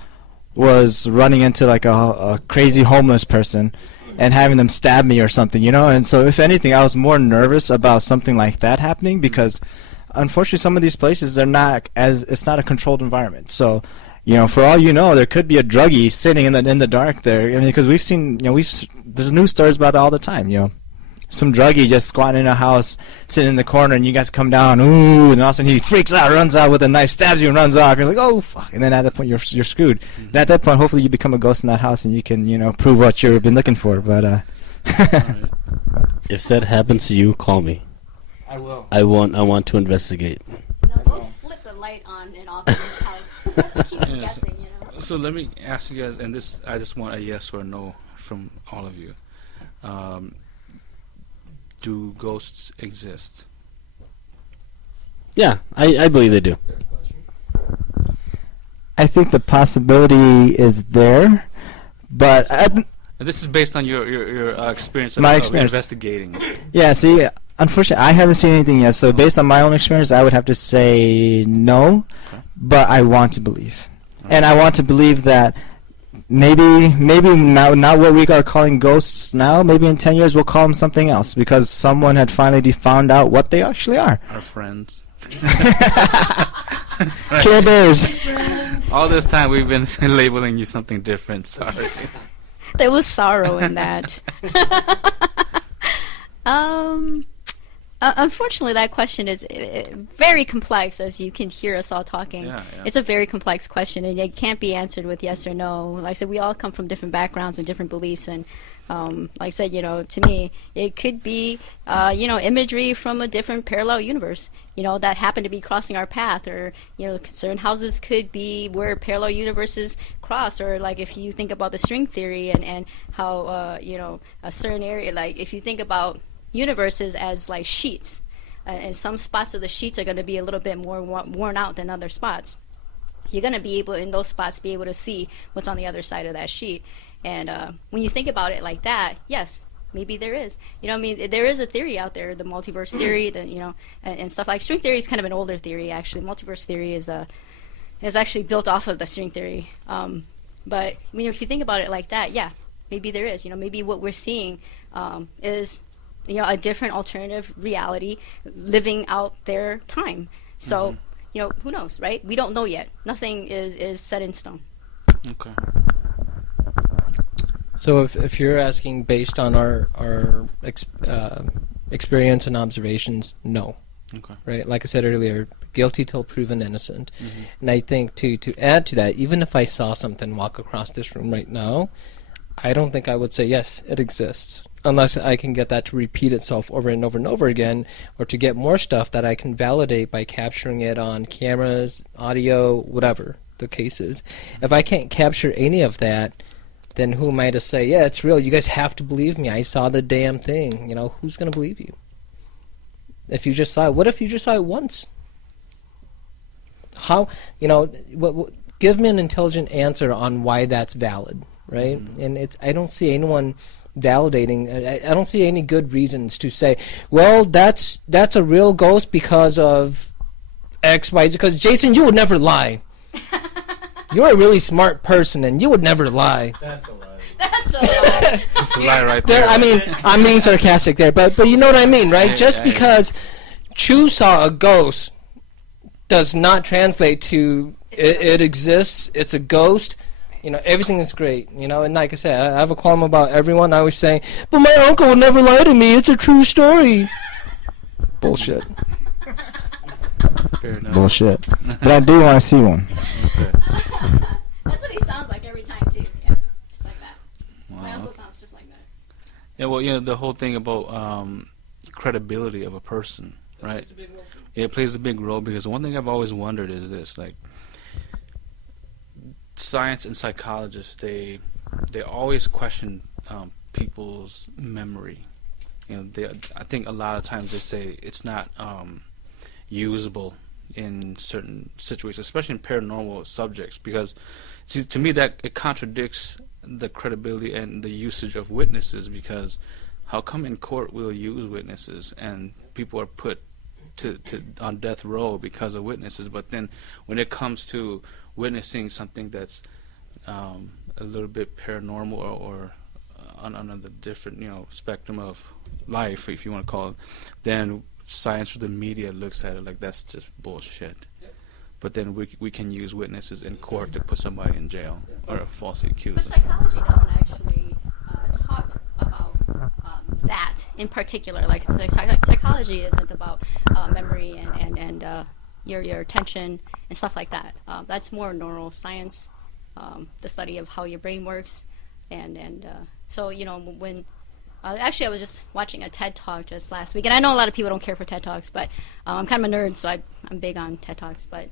was running into like a crazy homeless person and having them stab me or something, you know. And so if anything, I was more nervous about something like that happening because unfortunately some of these places it's not a controlled environment. So, you know, for all you know, there could be a druggie sitting in the dark there. I mean, because we've seen, you know, there's news stories about that all the time, you know. Some druggie just squatting in a house, sitting in the corner, and you guys come down, ooh, and all of a sudden he freaks out, runs out with a knife, stabs you, and runs off. You're like, oh, fuck. And then at that point, you're screwed. And at that point, hopefully you become a ghost in that house, and you can, you know, prove what you've been looking for. But If that happens to you, call me. I will. I want to investigate. No, we'll flip the light on and off in this house. Keep them guessing, you know. So let me ask you guys, and this I just want a yes or no from all of you. Do ghosts exist? Yeah, I believe they do. I think the possibility is there, but And this is based on your experience of, My of experience. investigating. yeah, see, unfortunately, I haven't seen anything yet. So based on my own experience, I would have to say no. Okay. but I want to believe. And I want to believe that maybe not what we are calling ghosts now, maybe in 10 years we'll call them something else, because someone had finally found out what they actually are. Our friends. Care Bears. All this time we've been labeling you something different. Sorry. There was sorrow in that. Unfortunately, that question is very complex, as you can hear us all talking. Yeah. It's a very complex question, and it can't be answered with yes or no. Like I said, we all come from different backgrounds and different beliefs, and like I said, to me, it could be, imagery from a different parallel universe, that happened to be crossing our path, or, certain houses could be where parallel universes cross, or like if you think about the string theory and how, a certain area, like if you think about universes as like sheets, and some spots of the sheets are going to be a little bit more worn out than other spots. You're going to be able, in those spots, be able to see what's on the other side of that sheet. And when you think about it like that, yes, maybe there is. There is a theory out there, the multiverse theory, and stuff like string theory is kind of an older theory, actually. Multiverse theory is actually built off of the string theory. But if you think about it like that, yeah, maybe there is. Maybe what we're seeing is a different alternative reality living out their time. So, who knows, right? We don't know yet. Nothing is set in stone. Okay. So if you're asking based on our experience and observations, no. Okay. Right? Like I said earlier, guilty till proven innocent. Mm-hmm. And I think to add to that, even if I saw something walk across this room right now, I don't think I would say, yes, it exists. Unless I can get that to repeat itself over and over and over again, or to get more stuff that I can validate by capturing it on cameras, audio, whatever the case is. If I can't capture any of that, then who am I to say, yeah, it's real, you guys have to believe me, I saw the damn thing. Who's going to believe you? If you just saw it, what if you just saw it once? How, give me an intelligent answer on why that's valid, right? Mm-hmm. And I don't see anyone validating. I don't see any good reasons to say, well, that's a real ghost because of X, Y, Z. Because Jason, you would never lie. You're a really smart person, and you would never lie. That's a lie. That's a lie. That's a lie right there. I'm being sarcastic there, but you know what I mean, right? Just because Chu saw a ghost does not translate to it exists. It's a ghost. Everything is great, and like I said, I have a qualm about everyone. I always say, but my uncle would never lie to me. It's a true story. Bullshit. Fair enough. Bullshit. But I do want to see one. Okay. That's what he sounds like every time, too. Yeah, just like that. Wow. My uncle sounds just like that. Yeah, well, the whole thing about credibility of a person, right? It plays a big role, because one thing I've always wondered is this, like, science and psychologists, they always question people's memory. I think a lot of times they say it's not usable in certain situations, especially in paranormal subjects, because to me that it contradicts the credibility and the usage of witnesses. Because how come in court we'll use witnesses and people are put to on death row because of witnesses, but then when it comes to witnessing something that's a little bit paranormal or on the different spectrum of life, if you want to call it, then science or the media looks at it like that's just bullshit. Yep. But then we can use witnesses in court to put somebody in jail or falsely accuse them. But psychology doesn't actually talk about that in particular. Like psychology isn't about memory and your attention and stuff like that. That's more neuroscience, the study of how your brain works, and so when actually I was just watching a TED Talk just last week, and I know a lot of people don't care for TED Talks, but I'm kind of a nerd, so I'm big on TED Talks. But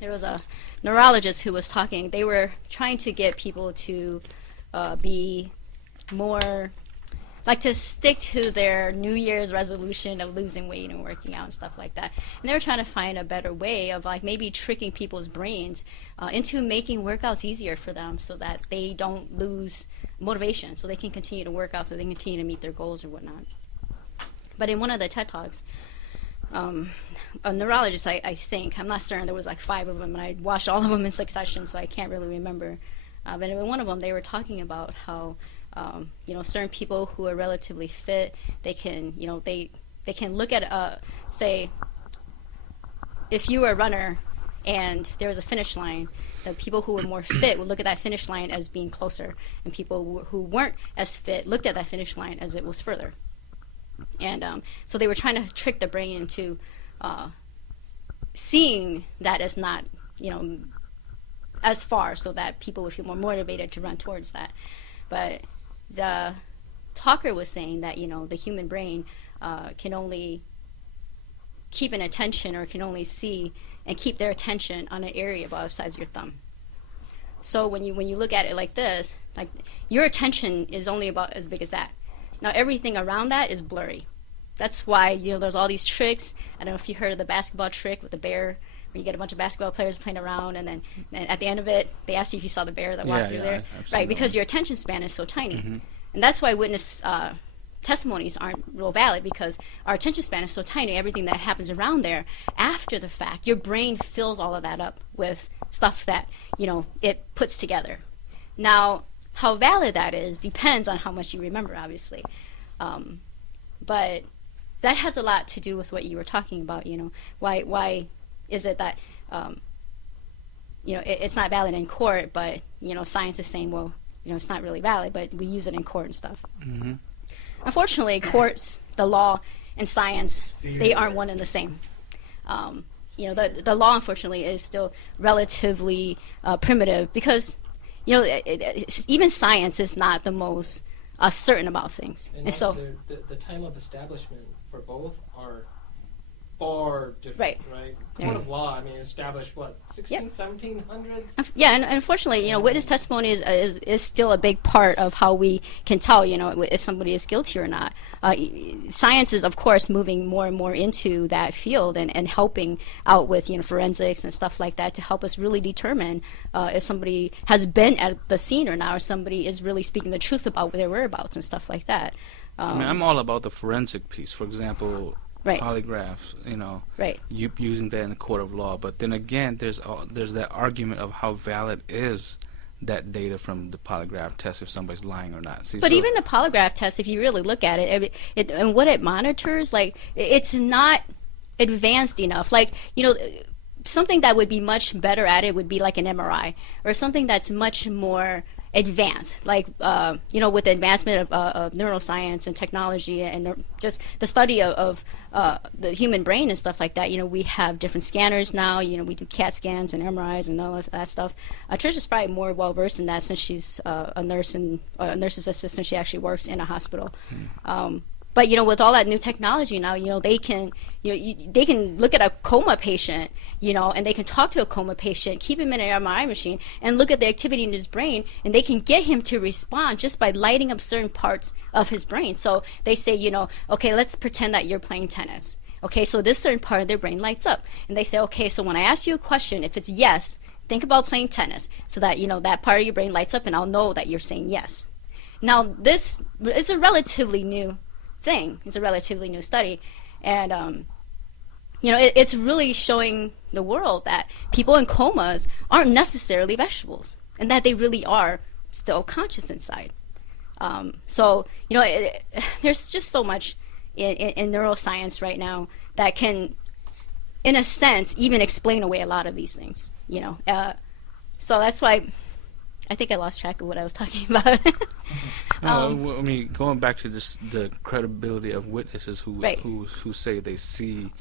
there was a neurologist who was talking. They were trying to get people to be more, like, to stick to their New Year's resolution of losing weight and working out and stuff like that. And they were trying to find a better way of, like, maybe tricking people's brains into making workouts easier for them so that they don't lose motivation, so they can continue to work out, so they can continue to meet their goals or whatnot. But in one of the TED Talks, a neurologist, I think. I'm not certain. There was like 5 of them, and I watched all of them in succession, so I can't really remember. But in one of them, they were talking about how, certain people who are relatively fit, they can, they can look at, say, if you were a runner and there was a finish line, the people who were more fit would look at that finish line as being closer, and people who weren't as fit looked at that finish line as it was further. And so they were trying to trick the brain into seeing that as not, as far, so that people would feel more motivated to run towards that. But the talker was saying that, the human brain can only keep an attention, or can only see and keep their attention on an area about the size of your thumb. So when you look at it like this, like your attention is only about as big as that. Now everything around that is blurry. That's why there's all these tricks. I don't know if you heard of the basketball trick with the bear, where you get a bunch of basketball players playing around, and then at the end of it, they ask you if you saw the bear that walked through there, right? Because your attention span is so tiny, and that's why witness testimonies aren't real valid, because our attention span is so tiny. Everything that happens around there after the fact, your brain fills all of that up with stuff that it puts together. Now, how valid that is depends on how much you remember, obviously, but that has a lot to do with what you were talking about. Why is it that it's not valid in court, but science is saying, well, it's not really valid, but we use it in court and stuff. Unfortunately, courts, the law, and science, they aren't one and the same. The law, unfortunately, is still relatively primitive, because even science is not the most certain about things. And so the time of establishment for both are far different, right? Yeah. Court of law, established, 1700s? Yeah, and unfortunately, witness testimony is still a big part of how we can tell, if somebody is guilty or not. Science is, of course, moving more and more into that field, and helping out with, forensics and stuff like that, to help us really determine if somebody has been at the scene or not, or somebody is really speaking the truth about their whereabouts and stuff like that. I'm all about the forensic piece. For example, polygraphs, using that in the court of law. But then again, there's that argument of how valid is that data from the polygraph test, if somebody's lying or not. But even the polygraph test, if you really look at it, and what it monitors, it's not advanced enough. Something that would be much better at it would be like an MRI, or something that's much more advanced, with the advancement of neuroscience and technology, and just the study of the human brain and stuff like that. We have different scanners now. We do CAT scans and MRIs and all that stuff. Trish is probably more well versed in that, since she's a nurse and a nurse's assistant. She actually works in a hospital. But with all that new technology now, they can they can look at a coma patient, and they can talk to a coma patient, keep him in an MRI machine, and look at the activity in his brain, and they can get him to respond just by lighting up certain parts of his brain. So they say, okay, let's pretend that you're playing tennis. Okay, so this certain part of their brain lights up, and they say, okay, so when I ask you a question, if it's yes, think about playing tennis, so that that part of your brain lights up, and I'll know that you're saying yes. Now, this is a relatively new thing. It's a relatively new study, and it's really showing the world that people in comas aren't necessarily vegetables, and that they really are still conscious inside. There's just so much in neuroscience right now that can, in a sense, even explain away a lot of these things. So that's why I think I lost track of what I was talking about. Going back to the credibility of witnesses who say they see,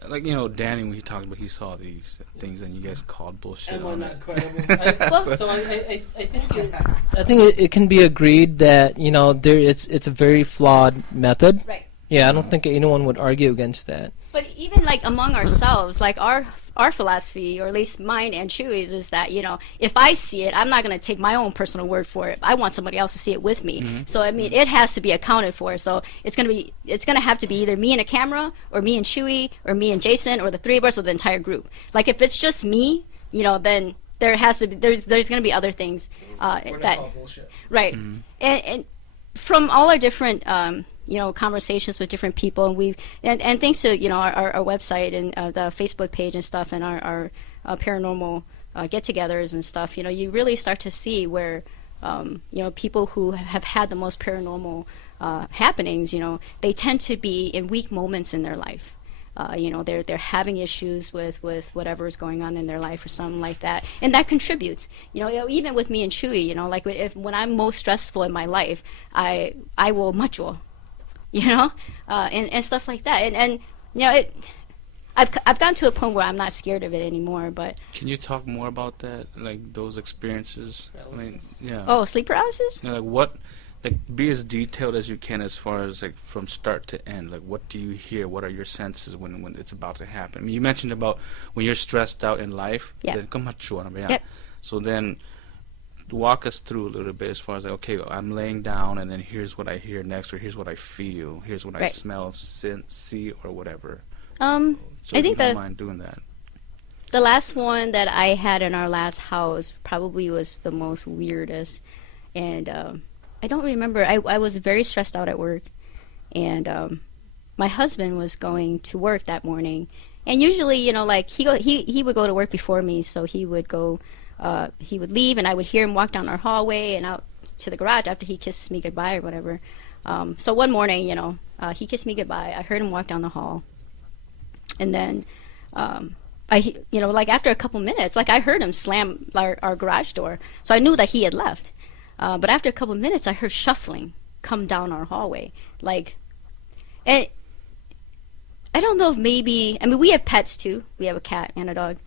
Danny, when he talked about he saw these things, and you guys called bullshit on not it. credible. So I think it can be agreed that it's a very flawed method. Right. Yeah, I don't think anyone would argue against that. But even among ourselves, our philosophy, or at least mine and Chewy's, is that if I see it, I'm not going to take my own personal word for it. I want somebody else to see it with me. So it has to be accounted for. So it's going to have to be either me and a camera, or me and Chewy, or me and Jason, or the three of us, or the entire group. If it's just me, then there's going to be other things We're that call bullshit. right. And from all our different conversations with different people, and thanks to our website and the Facebook page and stuff, and our paranormal get-togethers and stuff, you really start to see where people who have had the most paranormal happenings, they tend to be in weak moments in their life. They're having issues with whatever is going on in their life or something like that, and that contributes. Even with me and Chewy, like when I'm most stressful in my life, I will macho, and stuff like that, and I've gotten to a point where I'm not scared of it anymore. But can you talk more about that, like those experiences? Yeah. Oh, sleep paralysis? Like what? Like, be as detailed as you can as far as, like, from start to end. Like, what do you hear? What are your senses when it's about to happen? I mean, you mentioned about when you're stressed out in life. Yeah. Yep. So then walk us through a little bit as far as, like, okay, I'm laying down, and then here's what I hear next, or here's what I feel, here's what I smell, see, or whatever. So I think don't mind doing that. The last one that I had in our last house probably was the most weirdest, and I don't remember. I was very stressed out at work, and my husband was going to work that morning. And usually, like he would go to work before me, so he would go, he would leave, and I would hear him walk down our hallway and out to the garage after he kissed me goodbye or whatever. So one morning, he kissed me goodbye. I heard him walk down the hall, and then like after a couple minutes, like I heard him slam our garage door, so I knew that he had left. But after a couple of minutes, I heard shuffling come down our hallway. And I don't know if we have pets too. We have a cat and a dog.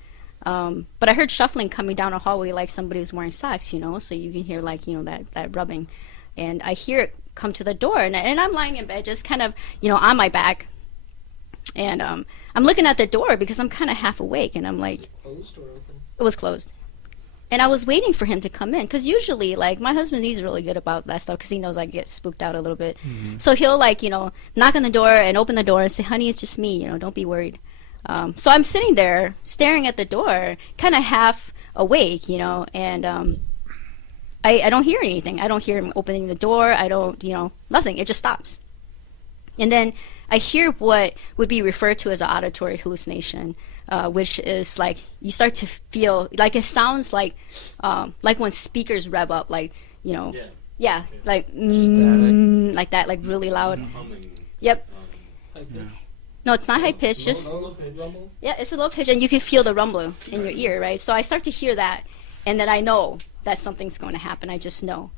But I heard shuffling coming down our hallway like somebody was wearing socks, so you can hear that rubbing. And I hear it come to the door, and I'm lying in bed just kind of, on my back. And I'm looking at the door because I'm kind of half awake, and I'm like... Closed or open? It was closed. And I was waiting for him to come in, because usually, like, my husband, he's really good about that stuff, because he knows I get spooked out a little bit. Mm-hmm. So he'll, like, knock on the door and open the door and say, honey, it's just me, don't be worried. So I'm sitting there, staring at the door, kind of half awake, and I don't hear anything. I don't hear him opening the door. I don't, nothing. It just stops. And then I hear what would be referred to as an auditory hallucination, which is like you start to feel like it sounds like when speakers rev up, like like like that, like really loud. Yep. No, it's not high pitch. Just rumble? Yeah, it's a low pitch, and you can feel the rumble in your ear, right? So I start to hear that, and then I know that something's going to happen. I just know.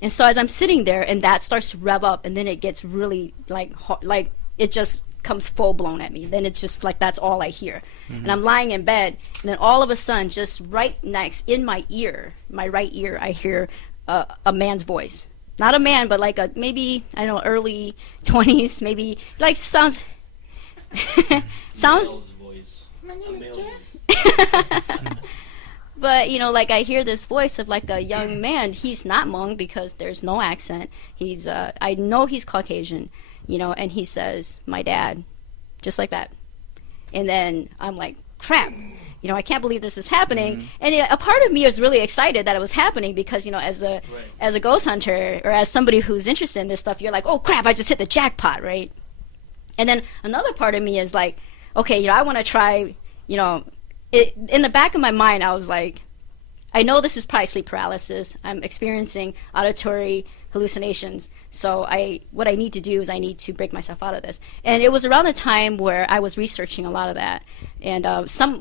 And so as I'm sitting there, and that starts to rev up, and then it gets really like it just comes full blown at me. Then it's just like that's all I hear. Mm-hmm. And I'm lying in bed, and then all of a sudden, just right next in my ear, my right ear, I hear a man's voice. Not a man, but like maybe I don't know, early 20s, maybe like sounds. My name is Jeff. But, like I hear this voice of like a young man. He's not Hmong because there's no accent. He's, I know he's Caucasian, and he says, my dad, just like that. And then I'm like, crap, I can't believe this is happening. Mm-hmm. And a part of me is really excited that it was happening because, as a ghost hunter or as somebody who's interested in this stuff, you're like, oh crap, I just hit the jackpot, right? And then another part of me is like, okay, I want to try, in the back of my mind, I was like, I know this is probably sleep paralysis. I'm experiencing auditory hallucinations. So what I need to do is I need to break myself out of this. And it was around the time where I was researching a lot of that. And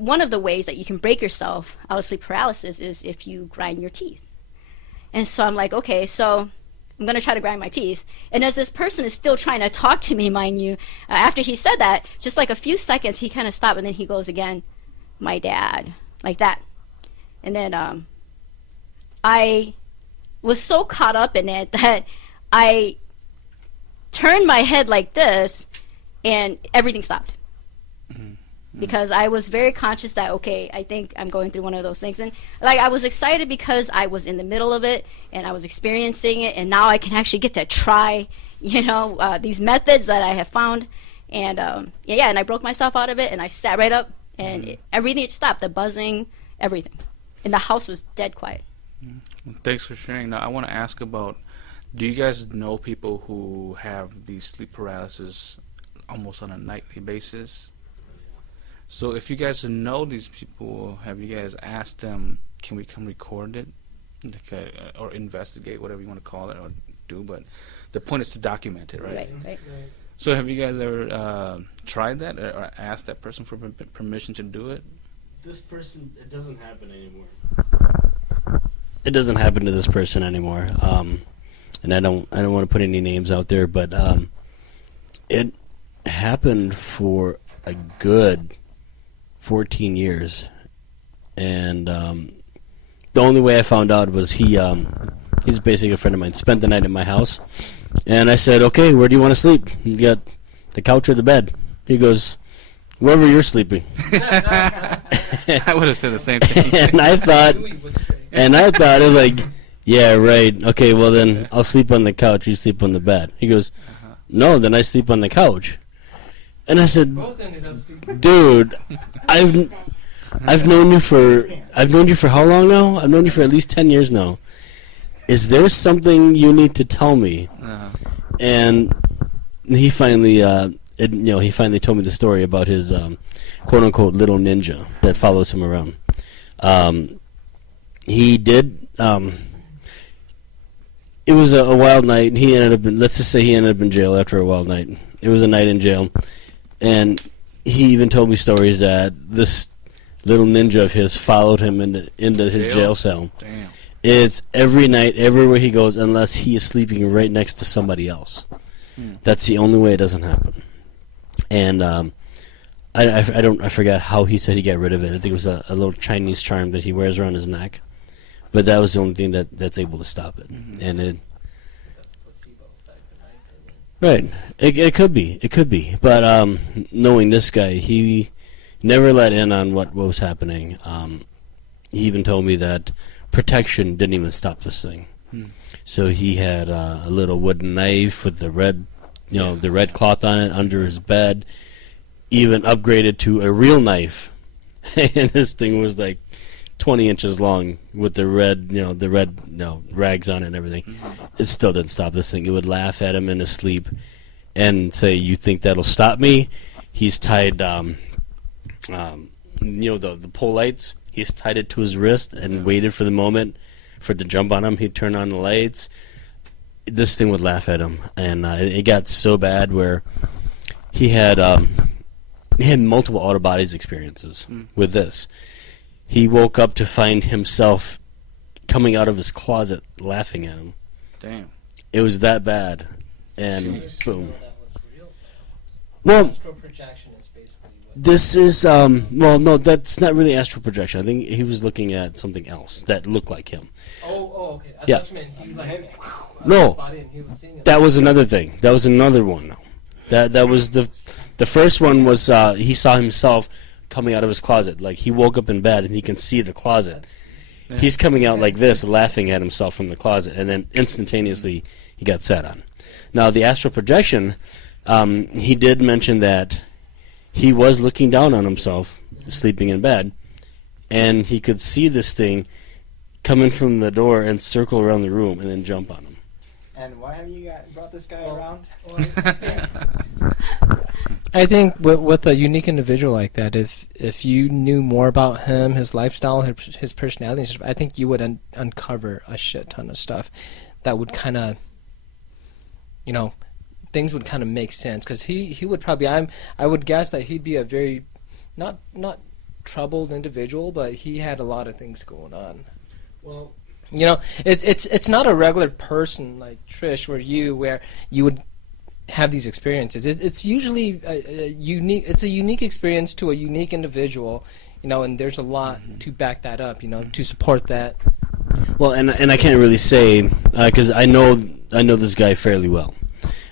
one of the ways that you can break yourself out of sleep paralysis is if you grind your teeth. And so I'm like, okay, so I'm going to try to grind my teeth. And as this person is still trying to talk to me, mind you, after he said that, just like a few seconds, he kind of stopped, and then he goes again, my dad, like that. And then I was so caught up in it that I turned my head like this, and everything stopped. Mm-hmm. Because I was very conscious that, okay, I think I'm going through one of those things. And like I was excited because I was in the middle of it, and I was experiencing it, and now I can actually get to try, these methods that I have found. And and I broke myself out of it, and I sat right up. And everything stopped, the buzzing, everything. And the house was dead quiet. Well, thanks for sharing. Now, I want to ask about Do you guys know people who have these sleep paralysis almost on a nightly basis? So if you guys know these people, have you guys asked them, can we come record it? Or investigate, whatever you want to call it, or do, but the point is to document it, right? Right. So have you guys ever tried that, or asked that person for permission to do it? This person, it doesn't happen anymore. It doesn't happen to this person anymore. And I don't want to put any names out there, but it happened for a good 14 years, and the only way I found out was he's basically a friend of mine. Spent the night at my house, and I said, "Okay, where do you want to sleep? You got the couch or the bed?" He goes, "Wherever you're sleeping." I would have said the same thing. and I thought it was like, yeah, right. Okay, well then I'll sleep on the couch. You sleep on the bed. He goes, "No, then I sleep on the couch." And I said, "Dude, I've known you for how long now? I've known you for at least 10 years now. Is there something you need to tell me?" And he finally he finally told me the story about his quote unquote little ninja that follows him around. He did. It was a wild night. He ended up let's just say he ended up in jail after a wild night. It was a night in jail, and he even told me stories that this little ninja of his followed him into his jail cell. Damn. It's every night, everywhere he goes, unless he is sleeping right next to somebody else. That's the only way it doesn't happen. And I forgot how he said he got rid of it. I think it was a little Chinese charm that he wears around his neck. But that was the only thing that's able to stop it. And it. Right. It could be. But knowing this guy, he never let in on what was happening. He even told me that protection didn't even stop this thing. So he had a little wooden knife with the red, the red cloth on it under his bed. Even upgraded to a real knife, and this thing was like 20 inches long with the red, rags on it and everything. It still didn't stop this thing. It would laugh at him in his sleep and say, "You think that'll stop me?" He's tied, the pole lights. He's tied it to his wrist and waited for the moment for it to jump on him. He'd turn on the lights. This thing would laugh at him, and it got so bad where he had multiple out-of-bodies experiences with this. He woke up to find himself coming out of his closet laughing at him. Damn. It was that bad. And boom. Astral projection is basically what this is, no, that's not really astral projection. I think he was looking at something else that looked like him. Oh, okay. I Yeah. thought you meant he like No, body and he was seeing it. that was another thing. That was another one. That was the first one was he saw himself coming out of his closet. Like he woke up in bed and he can see the closet. He's coming out like this, laughing at himself from the closet, and then instantaneously he got sat on. Now the astral projection, he did mention that he was looking down on himself, sleeping in bed, and he could see this thing come in from the door and circle around the room and then jump on him. And why have you brought this guy around? I think with a unique individual like that, if you knew more about him, his lifestyle, his personality, and stuff, I think you would uncover a shit ton of stuff that would kind of, things would kind of make sense. Because he would probably, I would guess that he'd be a very, not troubled individual, but he had a lot of things going on. Well, it's not a regular person like Trish, where you would have these experiences. It's usually a unique. It's a unique experience to a unique individual, and there's a lot to back that up, to support that. Well, and I can't really say because I know this guy fairly well,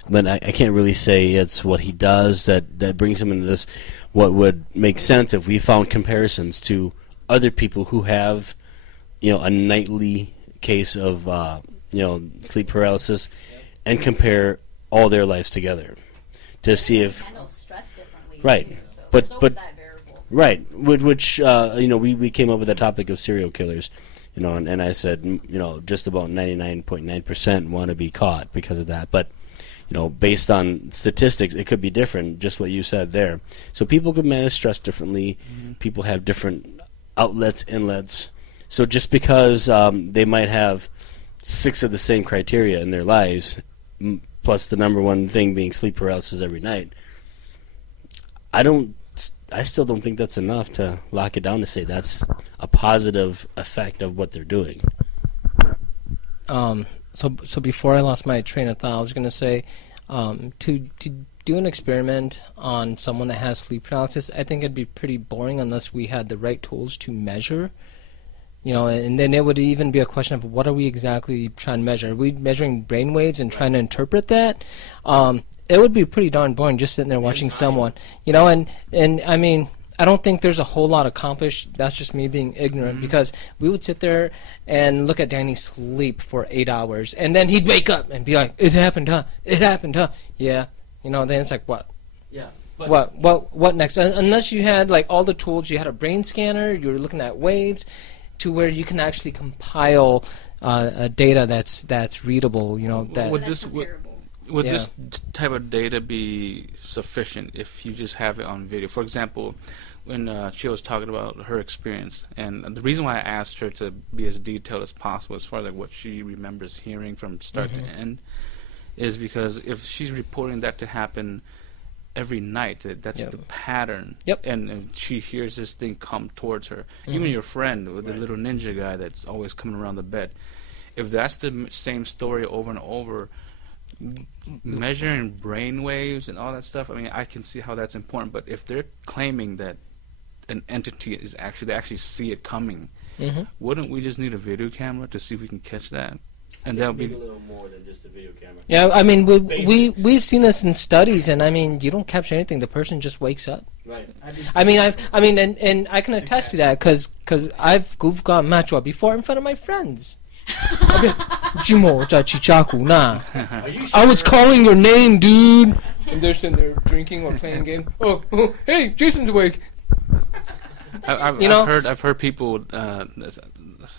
but I can't really say it's what he does that brings him into this. What would make sense if we found comparisons to other people who have, a nightly case of sleep paralysis, and compare all their lives together to see if handle stress differently. Right. Too, so But there's always that variable. right, which we came up with the topic of serial killers. And I said, just about 99.9% want to be caught because of that. But, based on statistics, it could be different, just what you said there. So people could manage stress differently. People have different outlets, inlets. So just because they might have 6 of the same criteria in their lives, plus the number one thing being sleep paralysis every night, I still don't think that's enough to lock it down to say that's a positive effect of what they're doing. So before I lost my train of thought, I was going to say to do an experiment on someone that has sleep paralysis, I think it'd be pretty boring unless we had the right tools to measure. And then it would even be a question of what are we exactly trying to measure? Are we measuring brain waves and trying to interpret that? It would be pretty darn boring just sitting there watching someone, and I mean, I don't think there's a whole lot accomplished. That's just me being ignorant, because we would sit there and look at Danny sleep for 8 hours, and then he'd wake up and be like, "It happened, huh? It happened, huh? Yeah." Then it's like, what? Yeah. What next? Unless you had like all the tools, you had a brain scanner, you were looking at waves, to where you can actually compile data that's readable. Would this type of data be sufficient if you just have it on video? For example, when she was talking about her experience, and the reason why I asked her to be as detailed as possible as far as like what she remembers hearing from start to end, is because if she's reporting that to happen every night, that's the pattern. Yep. And she hears this thing come towards her. Even your friend with the little ninja guy that's always coming around the bed. If that's the same story over and over, measuring brain waves and all that stuff, I mean, I can see how that's important. But if they're claiming that an entity is they actually see it coming, wouldn't we just need a video camera to see if we can catch that? And that would be a little more than just a video camera. Yeah, I mean, we've seen this in studies, and I mean, you don't capture anything. The person just wakes up. Right. And I can attest to that because I've gone matchwa before in front of my friends. I was calling your name, dude. And they're sitting there drinking or playing games. Oh, hey, Jason's awake. I've heard people.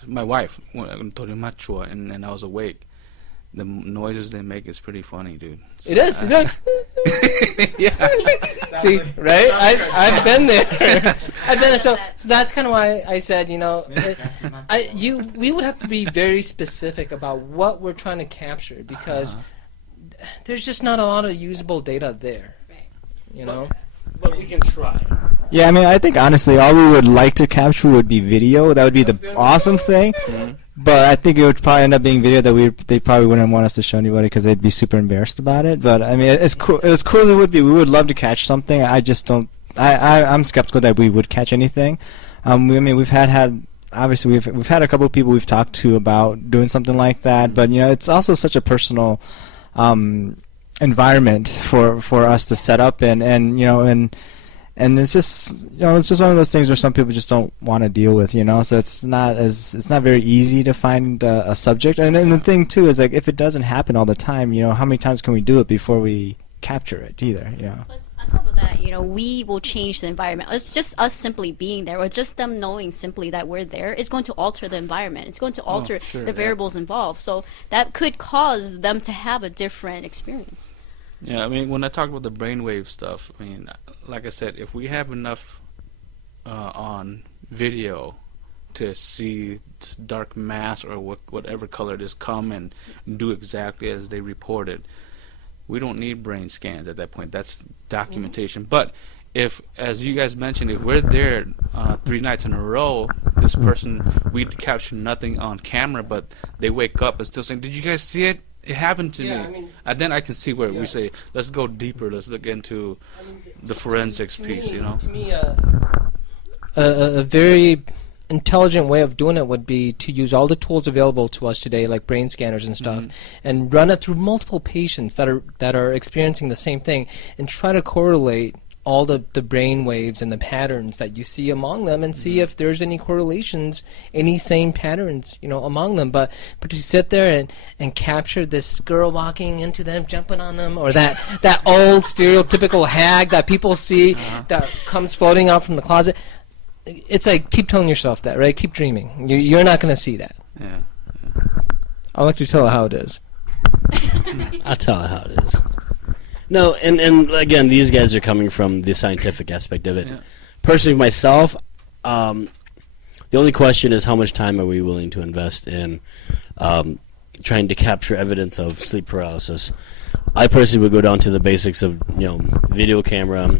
My wife, and I was awake. The noises they make is pretty funny, dude. So, it is. Yeah. See, right? I've been there. I've been there. So that's kind of why I said, we would have to be very specific about what we're trying to capture, because there's just not a lot of usable data there. But we can try. Yeah, I mean, I think honestly, all we would like to capture would be video. That would be the awesome thing. But I think it would probably end up being video that they probably wouldn't want us to show anybody because they'd be super embarrassed about it. But I mean, as cool as it would be, we would love to catch something. I just don't. I'm skeptical that we would catch anything. I mean, we've had obviously we've had a couple of people we've talked to about doing something like that. But it's also such a personal environment for us to set up and it's just it's just one of those things where some people just don't want to deal with, so it's not very easy to find a subject. And the thing too is, like, if it doesn't happen all the time, how many times can we do it before we capture it either? Plus, on top of that, we will change the environment. It's just us simply being there, or just them knowing simply that we're there is going to alter the environment. It's going to alter the variables involved. So that could cause them to have a different experience. Yeah, I mean, when I talk about the brainwave stuff, I mean, like I said, if we have enough on video to see this dark mass or whatever color it is come and do exactly as they reported, we don't need brain scans at that point. That's documentation. But if, as you guys mentioned, if we're there 3 nights in a row, this person, we capture nothing on camera, but they wake up and still saying, "Did you guys see it? It happened to me." I mean, and then I can see where we say, let's go deeper. Let's look into the forensics piece, To me, a very intelligent way of doing it would be to use all the tools available to us today, like brain scanners and stuff, and run it through multiple patients that are experiencing the same thing, and try to correlate all the brain waves and the patterns that you see among them, and see if there's any correlations, any same patterns, among them. But to sit there and capture this girl walking into them, jumping on them, or that old stereotypical hag that people see that comes floating out from the closet, it's like keep telling yourself that, right? Keep dreaming. You're not going to see that. Yeah. I'll let you tell her how it is. I'll tell her how it is. No, and again, these guys are coming from the scientific aspect of it. Yeah. Personally, myself, the only question is how much time are we willing to invest in trying to capture evidence of sleep paralysis. I personally would go down to the basics of, video camera,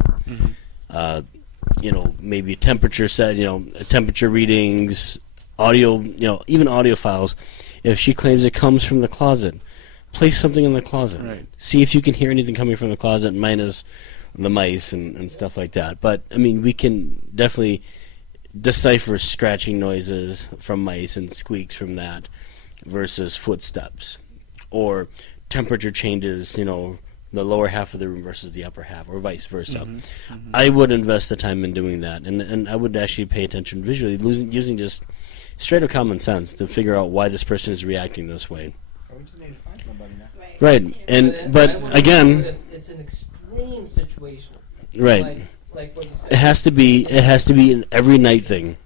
maybe temperature temperature readings, audio, even audio files. If she claims it comes from the closet, place something in the closet. Right. See if you can hear anything coming from the closet, minus the mice and stuff like that. But, we can definitely decipher scratching noises from mice and squeaks from that versus footsteps. Or temperature changes, the lower half of the room versus the upper half, or vice versa. I would invest the time in doing that, and I would actually pay attention visually, using just straight up common sense to figure out why this person is reacting this way. We just need to find somebody now. Right, but again, it's an extreme situation. Right. Like what you said. It has to be an every night thing.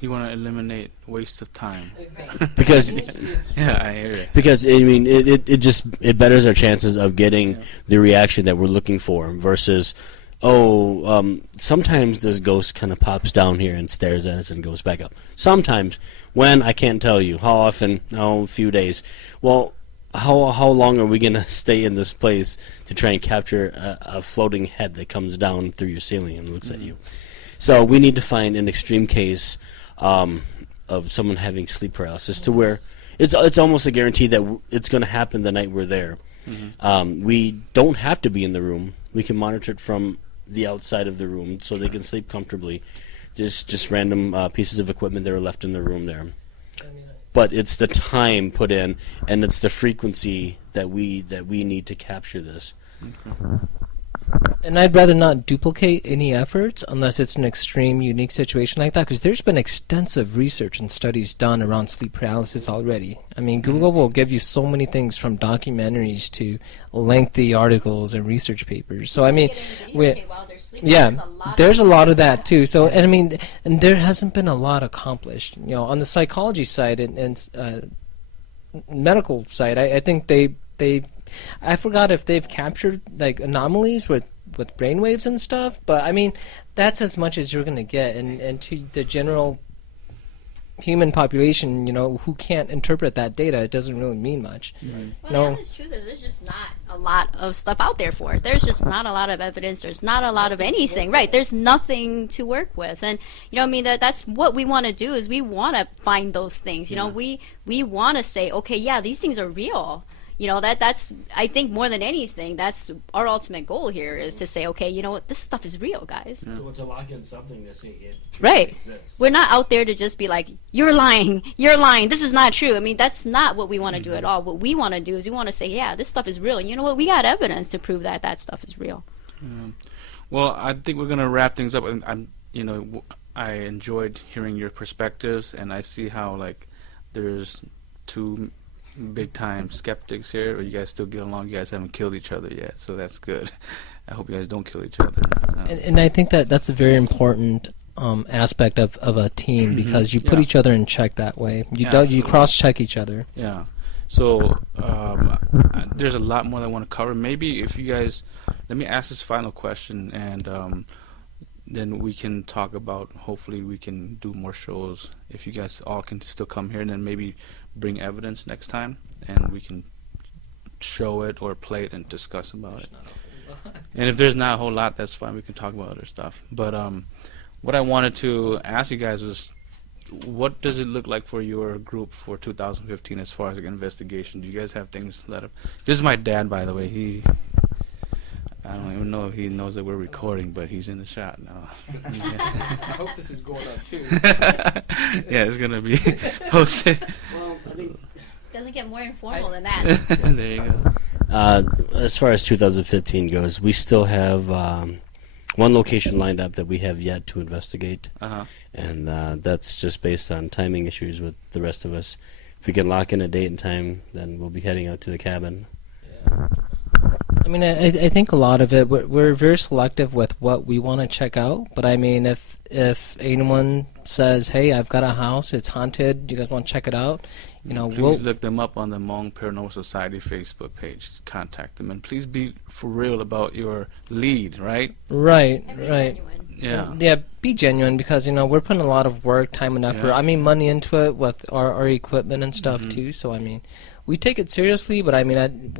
You want to eliminate waste of time. Exactly. Because Yeah, I hear it. Because it betters our chances of getting the reaction that we're looking for versus, sometimes this ghost kind of pops down here and stares at us and goes back up. Sometimes, when I can't tell you how often, a few days. Well, how long are we gonna stay in this place to try and capture a floating head that comes down through your ceiling and looks at you? So we need to find an extreme case of someone having sleep paralysis to where it's almost a guarantee that it's going to happen the night we're there. We don't have to be in the room. We can monitor it from the outside of the room so they can sleep comfortably. Just random pieces of equipment that are left in the room there. But it's the time put in, and it's the frequency that we need to capture this. And I'd rather not duplicate any efforts unless it's an extreme, unique situation like that, because there's been extensive research and studies done around sleep paralysis already. Google will give you so many things from documentaries to lengthy articles and research papers. So, there's a lot of that too. So, and there hasn't been a lot accomplished. On the psychology side and medical side, I think they I forgot if they've captured like anomalies with brainwaves and stuff, but that's as much as you're going to get, and to the general human population, who can't interpret that data, it doesn't really mean much. Well, the honest truth is there's just not a lot of stuff out there for it. There's just not a lot of evidence. There's not a lot of anything. Right. There's nothing to work with. And, that's what we want to do is we want to find those things. We want to say, okay, yeah, these things are real. That's I think more than anything, that's our ultimate goal here is to say, okay, you know what, this stuff is real, guys. To lock in something to say it right. exists. We're not out there to just be like, you're lying, this is not true. That's not what we want to do at all. What we want to do is we want to say, yeah, this stuff is real. And you know what, we got evidence to prove that stuff is real. Well, I think we're going to wrap things up. And I enjoyed hearing your perspectives, and I see how, there's two big time skeptics here, or you guys still get along. You guys haven't killed each other yet, so that's good. I hope you guys don't kill each other. And I think that's a very important aspect of a team, because you put each other in check that way. You cross check each other. Yeah. So there's a lot more that I want to cover. Maybe if you guys, let me ask this final question, and then we can talk about, hopefully we can do more shows if you guys all can still come here, and then maybe bring evidence next time and we can show it or play it and discuss about it. And if there's not a whole lot, that's fine, we can talk about other stuff. But what I wanted to ask you guys was, what does it look like for your group for 2015 as far as investigation? Do you guys have things that up? This is my dad, by the way. I don't even know if he knows that we're recording, but he's in the shot now. I hope this is going on too. Yeah, it's going to be posted. Well, doesn't get more informal than that. There you go. As far as 2015 goes, we still have one location lined up that we have yet to investigate. And that's just based on timing issues with the rest of us. If we can lock in a date and time, then we'll be heading out to the cabin. Yeah. I mean, I think a lot of it, we're very selective with what we want to check out. But I mean, if anyone says, hey, I've got a house, it's haunted, you guys want to check it out, please look them up on the Hmong Paranormal Society Facebook page. Contact them, and please be for real about your lead, right? Right. Yeah. Yeah, be genuine, because we're putting a lot of work, time, and effort. Yeah. I mean, money into it with our equipment and stuff too. So I mean, we take it seriously, but I mean,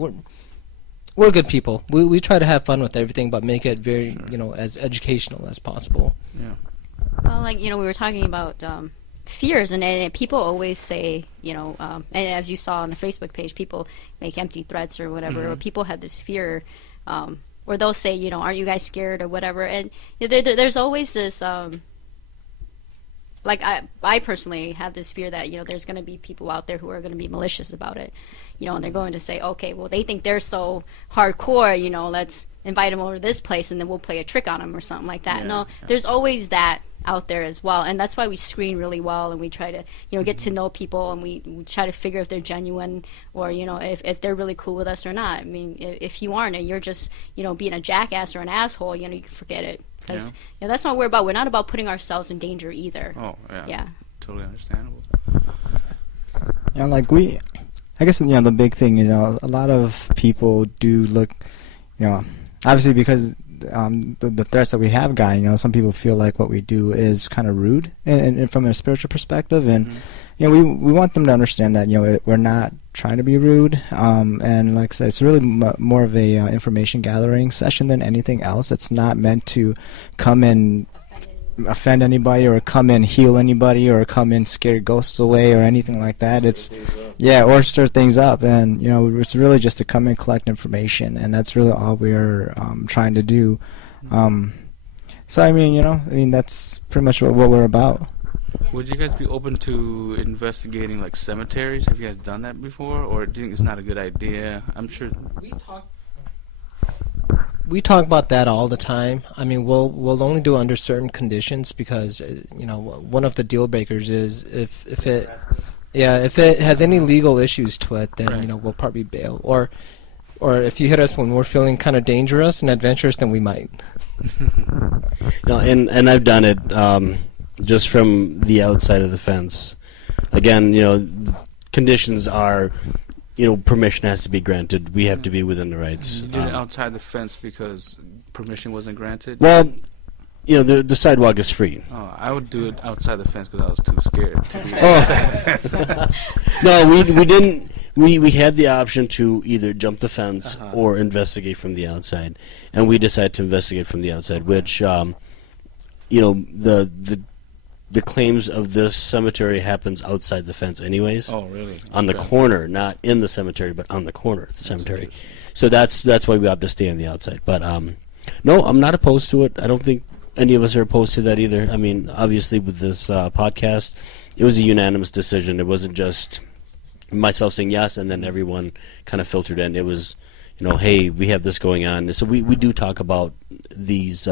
we're good people. We try to have fun with everything, but make it very as educational as possible. Yeah. Well, we were talking about fears, and people always say, and as you saw on the Facebook page, people make empty threats or whatever, or people have this fear, or they'll say, aren't you guys scared or whatever, and there's always this, I personally have this fear that, there's going to be people out there who are going to be malicious about it, and they're going to say, okay, well, they think they're so hardcore, let's invite them over to this place and then we'll play a trick on them or something like that. No, there's always that out there as well, and that's why we screen really well, and we try to get to know people, and we try to figure if they're genuine, or if they're really cool with us or not. I mean, if you aren't and you're just being a jackass or an asshole, you can forget it, because that's not what we're about. We're not about putting ourselves in danger either. Oh yeah, totally understandable. I guess the big thing is a lot of people do look, obviously because the threats that we have gotten, some people feel like what we do is kind of rude, and from a spiritual perspective, and we want them to understand that we're not trying to be rude, and like I said, it's really more of a information gathering session than anything else. It's not meant to come and offend anybody, or come in heal anybody, or come in scare ghosts away, or anything like that. Or stir things up, and it's really just to come and collect information, and that's really all we're trying to do. So I mean that's pretty much what we're about. Would you guys be open to investigating like cemeteries? Have you guys done that before, or do you think it's not a good idea? I'm sure we talk about that all the time. I mean, we'll only do it under certain conditions, because one of the deal breakers is if it has any legal issues to it, then we'll probably bail. Or if you hit us when we're feeling kind of dangerous and adventurous, then we might. No, and I've done it just from the outside of the fence. Again, conditions are, permission has to be granted. We have to be within the rights. You did it outside the fence because permission wasn't granted? Well, the sidewalk is free. Oh, I would do it outside the fence because I was too scared to be No, we didn't. We had the option to either jump the fence or investigate from the outside, and we decided to investigate from the outside, which, the claims of this cemetery happens outside the fence anyways. Oh, really? On the corner, not in the cemetery, but on the corner of the cemetery. So that's why we have to stay on the outside. But no, I'm not opposed to it. I don't think any of us are opposed to that either. I mean, obviously with this podcast, it was a unanimous decision. It wasn't just myself saying yes and then everyone kind of filtered in. It was, hey, we have this going on. So we do talk about these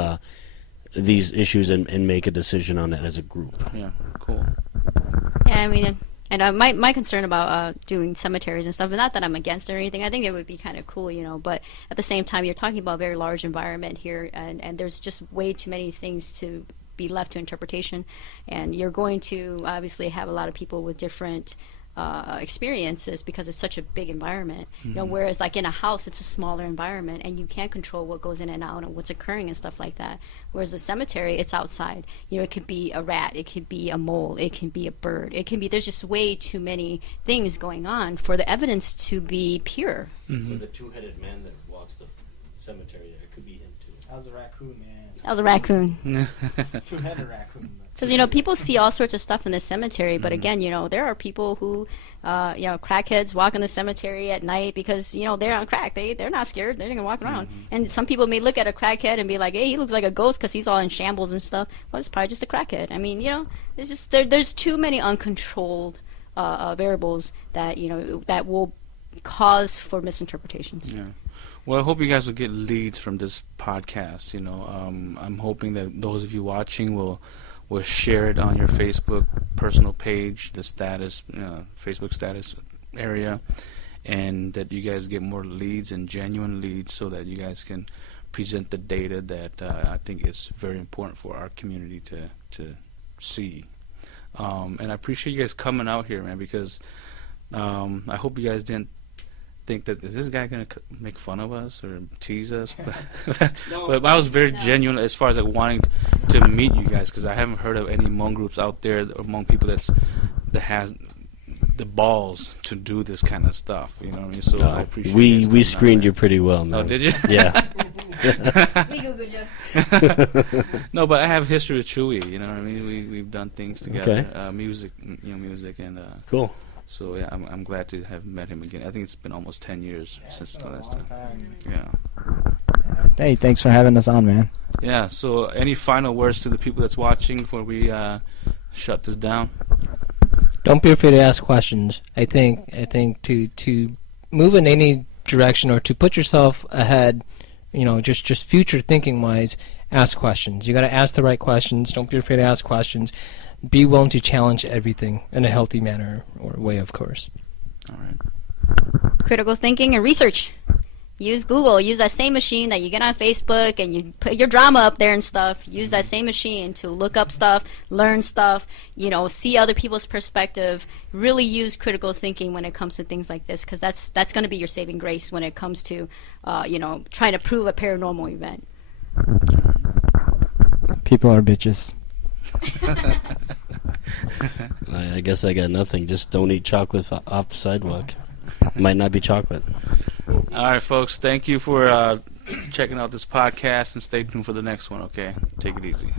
issues and make a decision on it as a group. Yeah, cool. Yeah, I mean, and my concern about doing cemeteries and stuff, and not that I'm against it or anything, I think it would be kind of cool, but at the same time, you're talking about a very large environment here, and there's just way too many things to be left to interpretation, and you're going to obviously have a lot of people with different experiences because it's such a big environment. Whereas like in a house, it's a smaller environment, and you can't control what goes in and out and what's occurring and stuff like that. Whereas a cemetery, it's outside. It could be a rat, it could be a mole, it can be a bird, there's just way too many things going on for the evidence to be pure. For the two-headed man that walks the cemetery, it could be him too. That was a raccoon, man. That was a raccoon. Two-headed raccoon. Because, people see all sorts of stuff in the cemetery, but again, there are people who, crackheads walk in the cemetery at night because, they're on crack. They're not scared. They're going to walk around. And some people may look at a crackhead and be like, hey, he looks like a ghost because he's all in shambles and stuff. Well, it's probably just a crackhead. I mean, it's just, there's too many uncontrolled variables that, that will cause for misinterpretations. Yeah. Well, I hope you guys will get leads from this podcast. I'm hoping that those of you watching will share it on your Facebook personal page, the status, Facebook status area, and that you guys get more leads and genuine leads so that you guys can present the data that I think is very important for our community to see. And I appreciate you guys coming out here, man, because I hope you guys didn't think that, is this guy going to make fun of us or tease us? But I was very genuine as far as like wanting to meet you guys, because I haven't heard of any Hmong groups out there or Hmong people that has the balls to do this kind of stuff. You know what I mean? So I appreciate we screened you pretty well, man. Oh, did you? Yeah. We Googled you. No, but I have history with Chewy. You know what I mean? We've done things together, Okay. music and Cool. so yeah, I'm glad to have met him again. I think it's been almost 10 years since the last time. Yeah. Hey, thanks for having us on, man. Yeah. So any final words to the people that's watching before we shut this down? Don't be afraid to ask questions. I think to move in any direction or to put yourself ahead, just future thinking wise, ask questions. You got to ask the right questions. Don't be afraid to ask questions. Be willing to challenge everything in a healthy manner or way, of course. All right. Critical thinking and research. Use Google. Use that same machine that you get on Facebook and you put your drama up there and stuff. Use that same machine to look up stuff, learn stuff, see other people's perspective. Really use critical thinking when it comes to things like this, because that's going to be your saving grace when it comes to, trying to prove a paranormal event. People are bitches. I guess I got nothing. Just don't eat chocolate off the sidewalk. It might not be chocolate. All right, folks. Thank you for checking out this podcast, and stay tuned for the next one. Okay, take it easy.